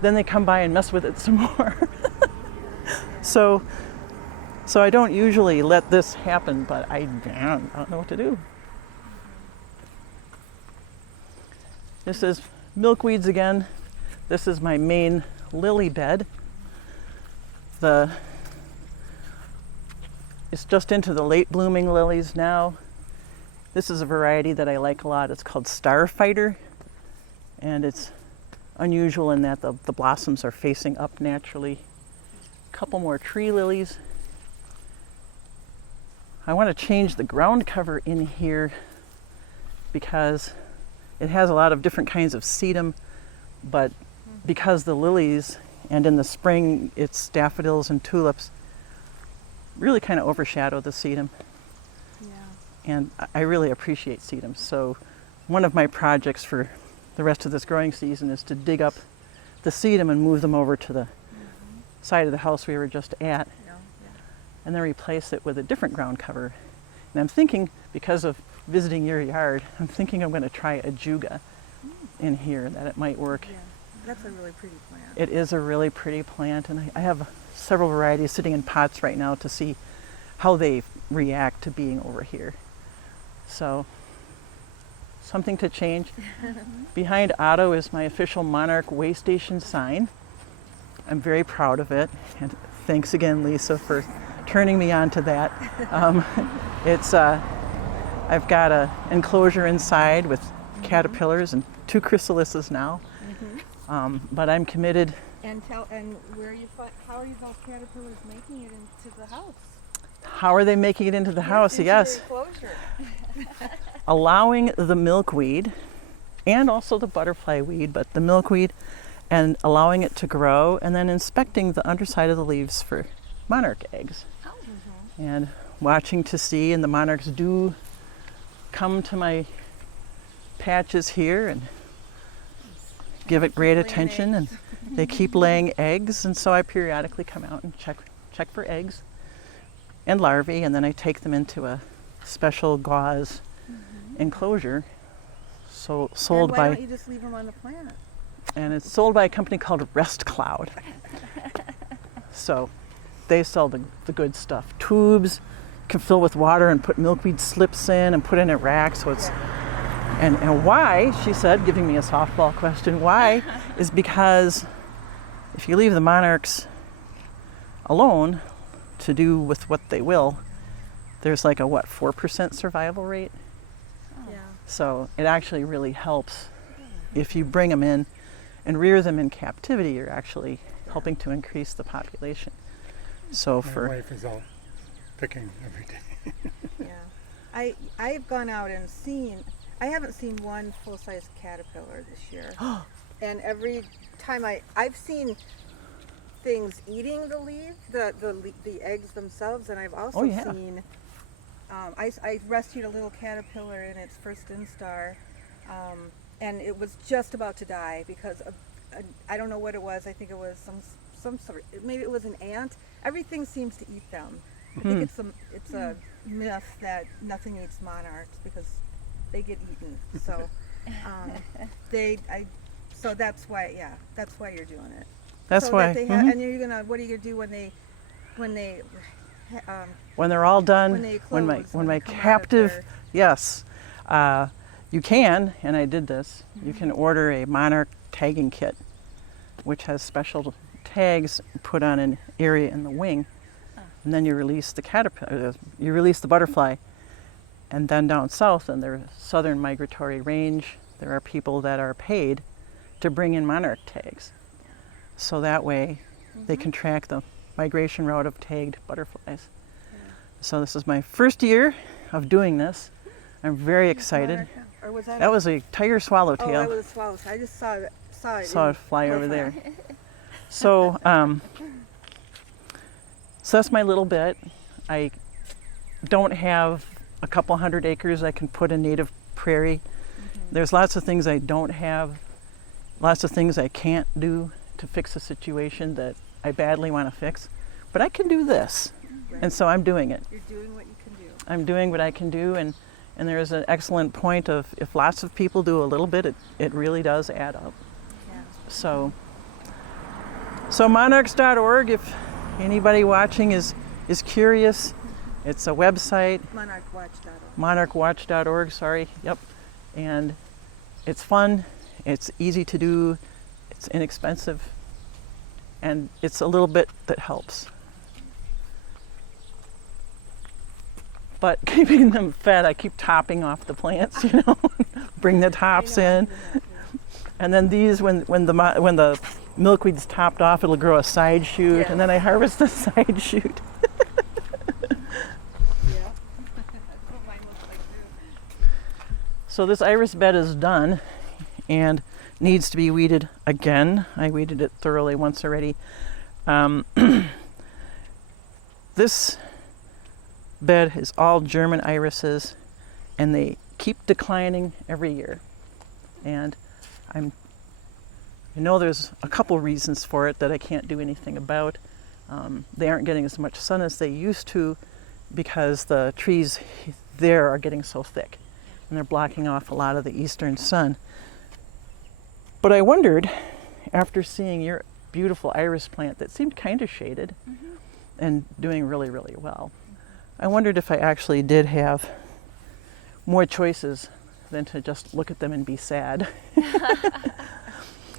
then they come by and mess with it some more. So I don't usually let this happen, but I don't know what to do. This is milkweeds again. This is my main lily bed. It's just into the late blooming lilies now. This is a variety that I like a lot. It's called Starfighter, and it's unusual in that the blossoms are facing up naturally. A couple more tree lilies. I want to change the ground cover in here because it has a lot of different kinds of sedum, but because the lilies, and in the spring it's daffodils and tulips, really kind of overshadow the sedum. Yeah. And I really appreciate sedum. So one of my projects for the rest of this growing season is to dig up the sedum and move them over to the side of the house we were just at, and then replace it with a different ground cover. And I'm thinking, because of visiting your yard, I'm thinking I'm going to try a juga in here, that it might work. Yeah, that's a really pretty plant. It is a really pretty plant, and I have several varieties sitting in pots right now to see how they react to being over here. So, something to change. Behind Otto is my official Monarch Way Station sign. I'm very proud of it, and thanks again, Lisa, for turning me on to that. I've got an enclosure inside with caterpillars and 2 chrysalises now, but I'm committed. And how are those caterpillars making it into the house? How are they making it into the house? Into Yes. your enclosure. Allowing the milkweed and also the butterfly weed, but the milkweed, and allowing it to grow, and then inspecting the underside of the leaves for monarch eggs. And watching to see, and the monarchs do come to my patches here and give it great attention, and they keep laying eggs, and so I periodically come out and check for eggs and larvae, and then I take them into a special gauze enclosure sold And why by, don't you just leave them on the plant? and it's sold by a company called Rest Cloud. So they sell the good stuff. Tubes, can fill with water and put milkweed slips in and put in a rack, so it's and why, she said, giving me a softball question, why is because if you leave the monarchs alone to do with what they will, there's like a 4% survival rate. Yeah. So it actually really helps if you bring them in and rear them in captivity. You're actually helping to increase the population. So My wife is out picking every day. Yeah. I've gone out and I haven't seen one full-size caterpillar this year. And every time I've seen things eating the leaf, the eggs themselves, and I've also seen, I rescued a little caterpillar in its first instar, and it was just about to die because I don't know what it was. I think it was some sort, maybe it was an ant. Everything seems to eat them. I think it's a myth that nothing eats monarchs because they get eaten. So so that's why you're doing it. that's so why. that they have, and you're gonna, what are you gonna do When they're all done, when they when close, my when they come out of captive, their- yes, you can, and I did this. You can order a monarch tagging kit, which has special tags put on an area in the wing, and then you release the caterpillar, you release the butterfly, and then down south in their southern migratory range, there are people that are paid to bring in monarch tags, so that way they can track the migration route of tagged butterflies. So this is my first year of doing this. I'm very excited. Or was that? That was a tiger Oh, swallowtail. that was a swallow. I just saw it. Saw it fly over there. So, so that's my little bit. I don't have a couple hundred acres I can put in native prairie. There's lots of things I don't have, lots of things I can't do to fix a situation that I badly want to fix. But I can do this, and so I'm doing it. You're doing what you can do. I'm doing what I can do, and there is an excellent point of if lots of people do a little bit, it really does add up. Yeah. So monarchs.org, if anybody watching is curious, it's a website. Monarchwatch.org, sorry, yep. And it's fun, it's easy to do, it's inexpensive, and it's a little bit that helps. But keeping them fed, I keep topping off the plants, bring the tops in. And then these, when the milkweed's topped off, it'll grow a side shoot, and then I harvest the side shoot. So this iris bed is done and needs to be weeded again. I weeded it thoroughly once already. This bed is all German irises, and they keep declining every year. And I know there's a couple reasons for it that I can't do anything about. They aren't getting as much sun as they used to because the trees there are getting so thick, and they're blocking off a lot of the eastern sun. But I wondered, after seeing your beautiful iris plant that seemed kind of shaded and doing really, really well, I wondered if I actually did have more choices than to just look at them and be sad.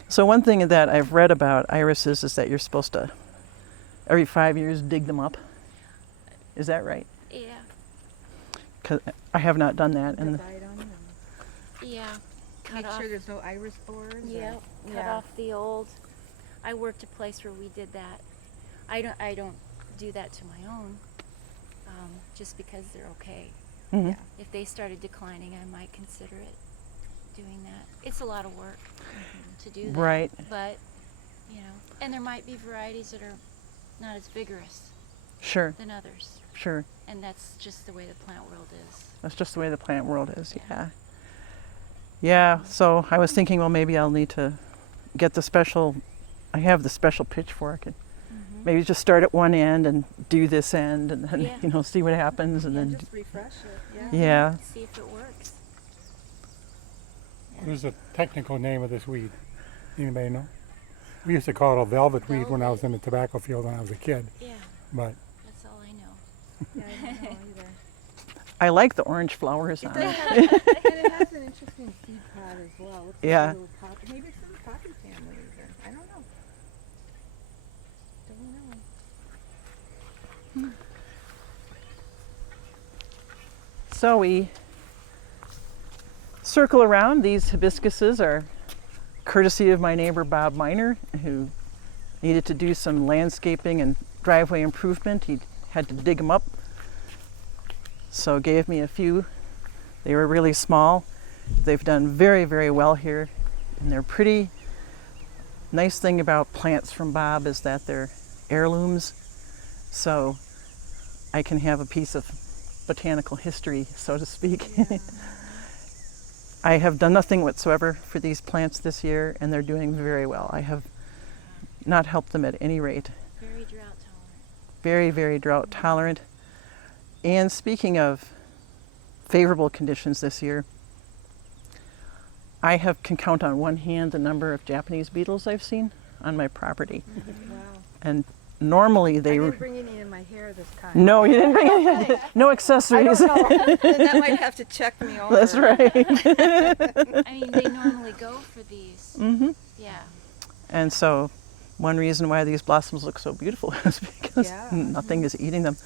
So one thing that I've read about irises is that you're supposed to, every 5 years, dig them up. Is that right? Yeah. 'Cause I have not done that. And Yeah. make sure there's no iris borers. Yep. Cut off the old. I worked a place where we did that. I don't do that to my own, just because they're okay. Mhm. If they started declining, I might consider it doing that. It's a lot of work to do that. Right. But, and there might be varieties that are not as vigorous Sure, than others. sure. And that's just the way the plant world is. That's just the way the plant world is, yeah. Yeah, so I was thinking, well, maybe I'll need to get I have the special pitchfork, and maybe just start at one end and do this end, and then, see what happens, and then... Just refresh it, Yeah. See if it works. There's a technical name of this weed. Anybody know? We used to call it a velvet weed when I was in the tobacco field when I was a kid. Yeah, But that's all I know. Yeah, I don't know either. I like the orange flowers on it. And it has an interesting seed pod as well. It's Yeah. a little poppy. Maybe it's in the poppy family even. I don't know. Don't know. So we circle around. These hibiscuses are courtesy of my neighbor Bob Miner, who needed to do some landscaping and driveway improvement. He had to dig them up, so gave me a few. They were really small. They've done very, very well here, and they're pretty. Nice thing about plants from Bob is that they're heirlooms, so I can have a piece of botanical history, so to speak. I have done nothing whatsoever for these plants this year, and they're doing very well. I have not helped them at any rate. Very drought tolerant. Very, very drought tolerant. And speaking of favorable conditions this year, I can count on one hand the number of Japanese beetles I've seen on my property. Wow. And normally I they didn't bring any in my hair this time. No, you didn't bring any. No I accessories. don't know. Then that might have to check me over. That's right. I mean, they normally go for these. Hmm. Yeah. And so one reason why these blossoms look so beautiful is because Yeah. nothing is eating them.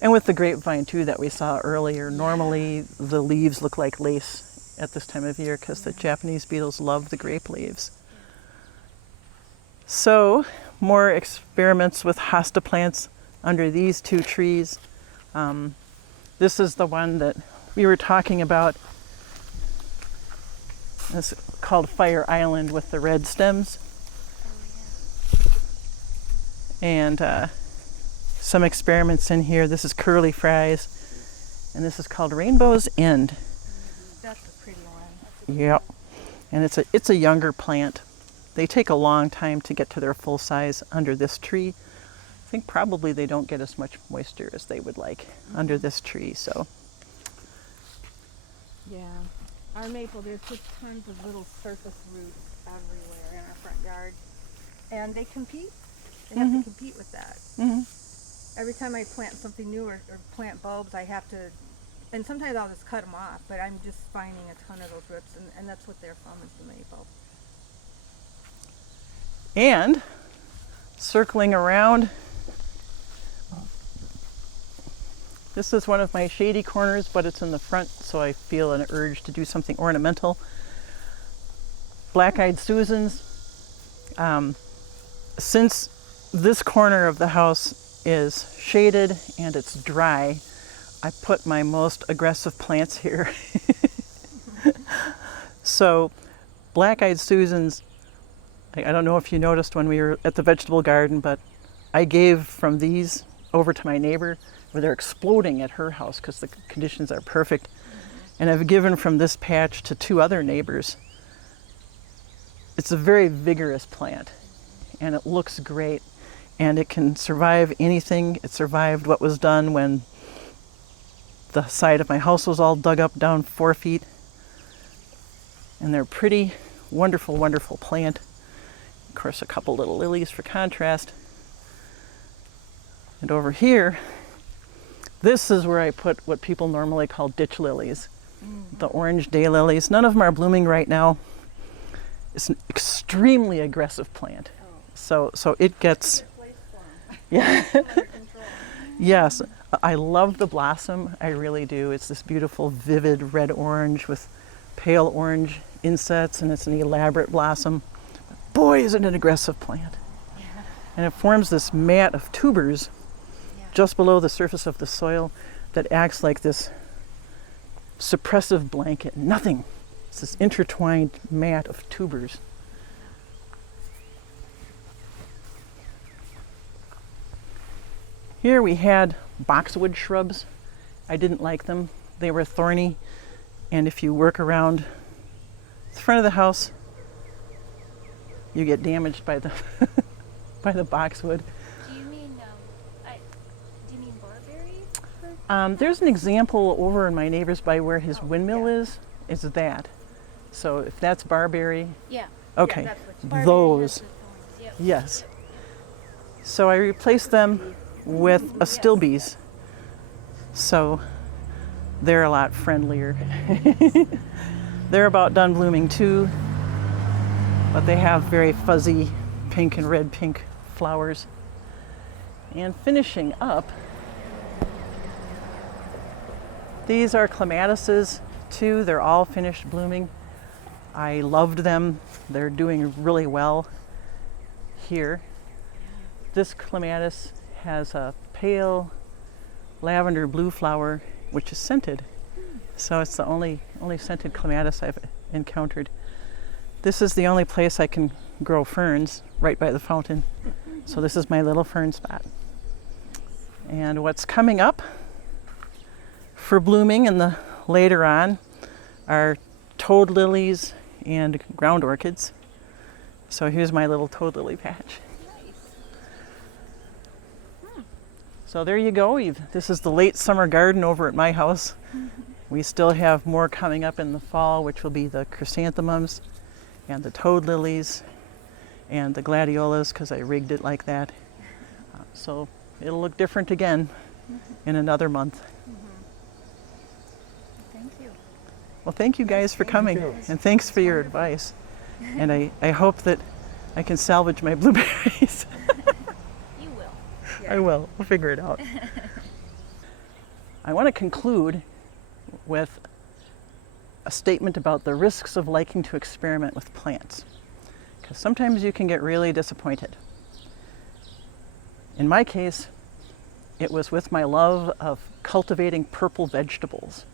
And with the grapevine too that we saw earlier, normally the leaves look like lace at this time of year because the Japanese beetles love the grape leaves. So, more experiments with hosta plants under these two trees. This is the one that we were talking about. It's called Fire Island with the red stems. And some experiments in here. This is curly fries, and this is called Rainbow's End. That's a pretty one. Yep. And it's a younger plant. They take a long time to get to their full size under this tree. I think probably they don't get as much moisture as they would like under this tree. So Yeah. Our maple, there's just tons of little surface roots everywhere in our front yard. And they compete. They have to compete with that. Every time I plant something new or plant bulbs, I have to, and sometimes I'll just cut them off, but I'm just finding a ton of those roots, and that's what they're from, is the maple. and circling around, this is one of my shady corners, but it's in the front, so I feel an urge to do something ornamental. Black-eyed Susans. Since this corner of the house is shaded and it's dry, I put my most aggressive plants here. So, Black-eyed Susans, I don't know if you noticed when we were at the vegetable garden, but I gave from these over to my neighbor, where they're exploding at her house because the conditions are perfect. And I've given from this patch to 2 other neighbors. It's a very vigorous plant, and it looks great, and it can survive anything. It survived what was done when the side of my house was all dug up down 4 feet. And they're pretty, wonderful, wonderful plant. Of course, a couple little lilies for contrast. And over here, this is where I put what people normally call ditch lilies, the orange daylilies. None of them are blooming right now. It's an extremely aggressive plant. So it gets, yeah. Yes, I love the blossom, I really do. It's this beautiful, vivid red-orange with pale orange insets, and it's an elaborate blossom. Boy, is it an aggressive plant. Yeah. And it forms this mat of tubers just below the surface of the soil that acts like this suppressive blanket. Nothing. It's this intertwined mat of tubers. Here we had boxwood shrubs. I didn't like them. They were thorny, and if you work around the front of the house, you get damaged by the by the boxwood. Do you mean barberry? There's an example over in my neighbor's by where his windmill is that. So if that's barberry, Yeah. okay, that's what Barberry has those, the thorns, yep. yes. So I replaced them with astilbes. So they're a lot friendlier. They're about done blooming too, but they have very fuzzy pink and red pink flowers. And finishing up, these are clematises too. They're all finished blooming. I loved them. They're doing really well here. This clematis has a pale lavender blue flower, which is scented. So it's the only scented clematis I've encountered. This is the only place I can grow ferns, right by the fountain. So this is my little fern spot. And what's coming up for blooming in the later on are toad lilies and ground orchids. So here's my little toad lily patch. So there you go. This is the late summer garden over at my house. We still have more coming up in the fall, which will be the chrysanthemums and the toad lilies and the gladiolas, because I rigged it like that. So it'll look different again in another month. Thank you. Well, thank you guys for coming, and thanks for your advice. And I hope that I can salvage my blueberries. You will. I will. We'll figure it out. I want to conclude with a statement about the risks of liking to experiment with plants. because sometimes you can get really disappointed. In my case, it was with my love of cultivating purple vegetables.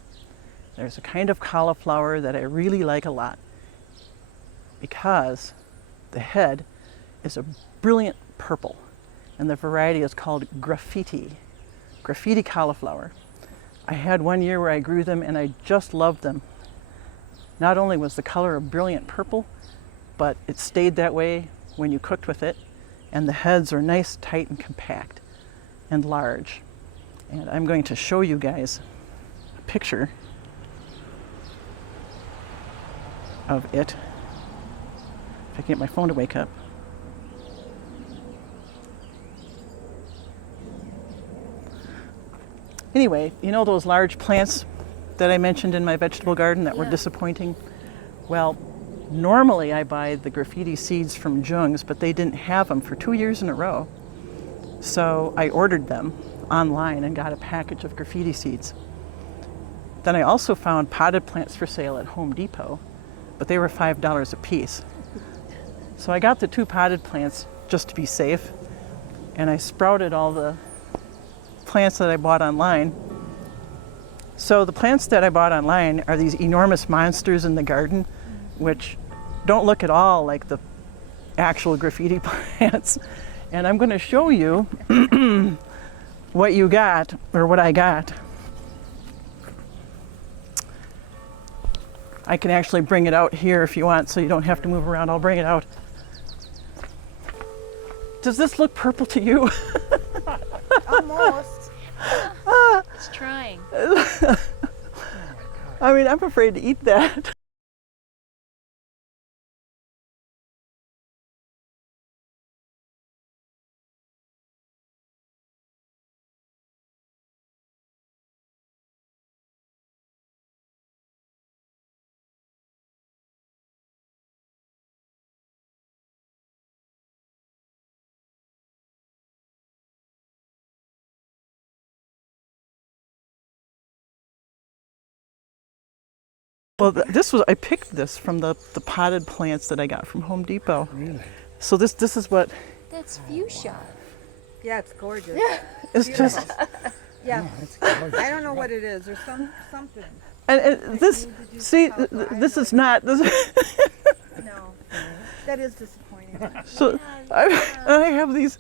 There's a kind of cauliflower that I really like a lot because the head is a brilliant purple, and the variety is called graffiti cauliflower. I had one year where I grew them and I just loved them. Not only was the color a brilliant purple, but it stayed that way when you cooked with it, and the heads are nice, tight, and compact, and large. And I'm going to show you guys a picture of it. If I can get my phone to wake up. Anyway, you know those large plants that I mentioned in my vegetable garden that were disappointing? Well, normally I buy the graffiti seeds from Jung's, but they didn't have them for 2 years in a row. So I ordered them online and got a package of graffiti seeds. Then I also found potted plants for sale at Home Depot, but they were $5 a piece. So I got the 2 potted plants just to be safe, and I sprouted all the plants that I bought online. So the plants that I bought online are these enormous monsters in the garden, which don't look at all like the actual graffiti plants. And I'm going to show you what you got, or what I got. I can actually bring it out here if you want, so you don't have to move around. I'll bring it out. Does this look purple to you? Almost. It's trying. I mean, I'm afraid to eat that. Well, I picked this from the potted plants that I got from Home Depot. Really? So this is what, That's fuchsia. Yeah, it's gorgeous. it's just, Yeah, That's gorgeous. I don't know what it is. There's something. and this, see, this is not, this, No, that is disappointing. so I have these,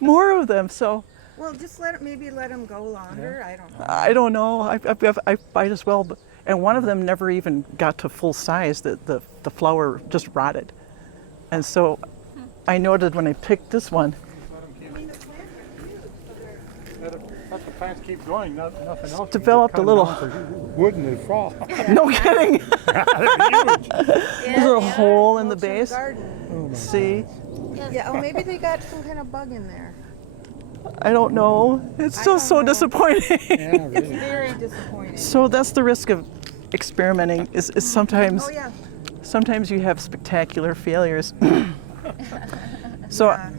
more of them, so Well, just maybe let them go longer. I don't know. I don't know, I might as well, and one of them never even got to full size. The flower just rotted. And so I noted when I picked this one, Let the plants keep going, nothing else. developed a little, Wood and they fall. no kidding, Yeah, a little yeah. hole in the Orchard base. Garden. See, Yeah, oh, maybe they got some kind of bug in there. I don't know. It's I just don't so know. disappointing. Yeah, It's really. very disappointing. So that's the risk of experimenting is sometimes Oh yeah. sometimes you have spectacular failures. So Yeah.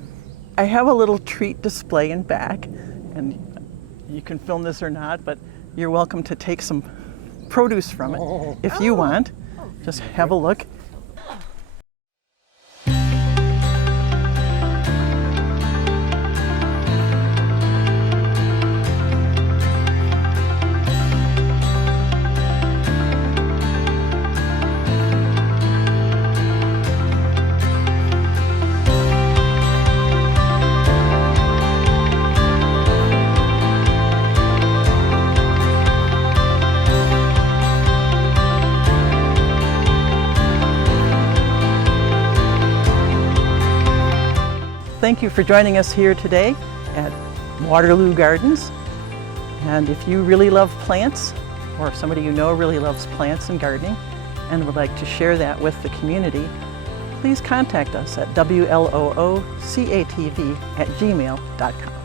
I have a little treat display in back, and you can film this or not, but you're welcome to take some produce from it if you want. Just have a look. Thank you for joining us here today at Waterloo Gardens. And if you really love plants, or if somebody you know really loves plants and gardening and would like to share that with the community, please contact us at WLOOCATV@gmail.com.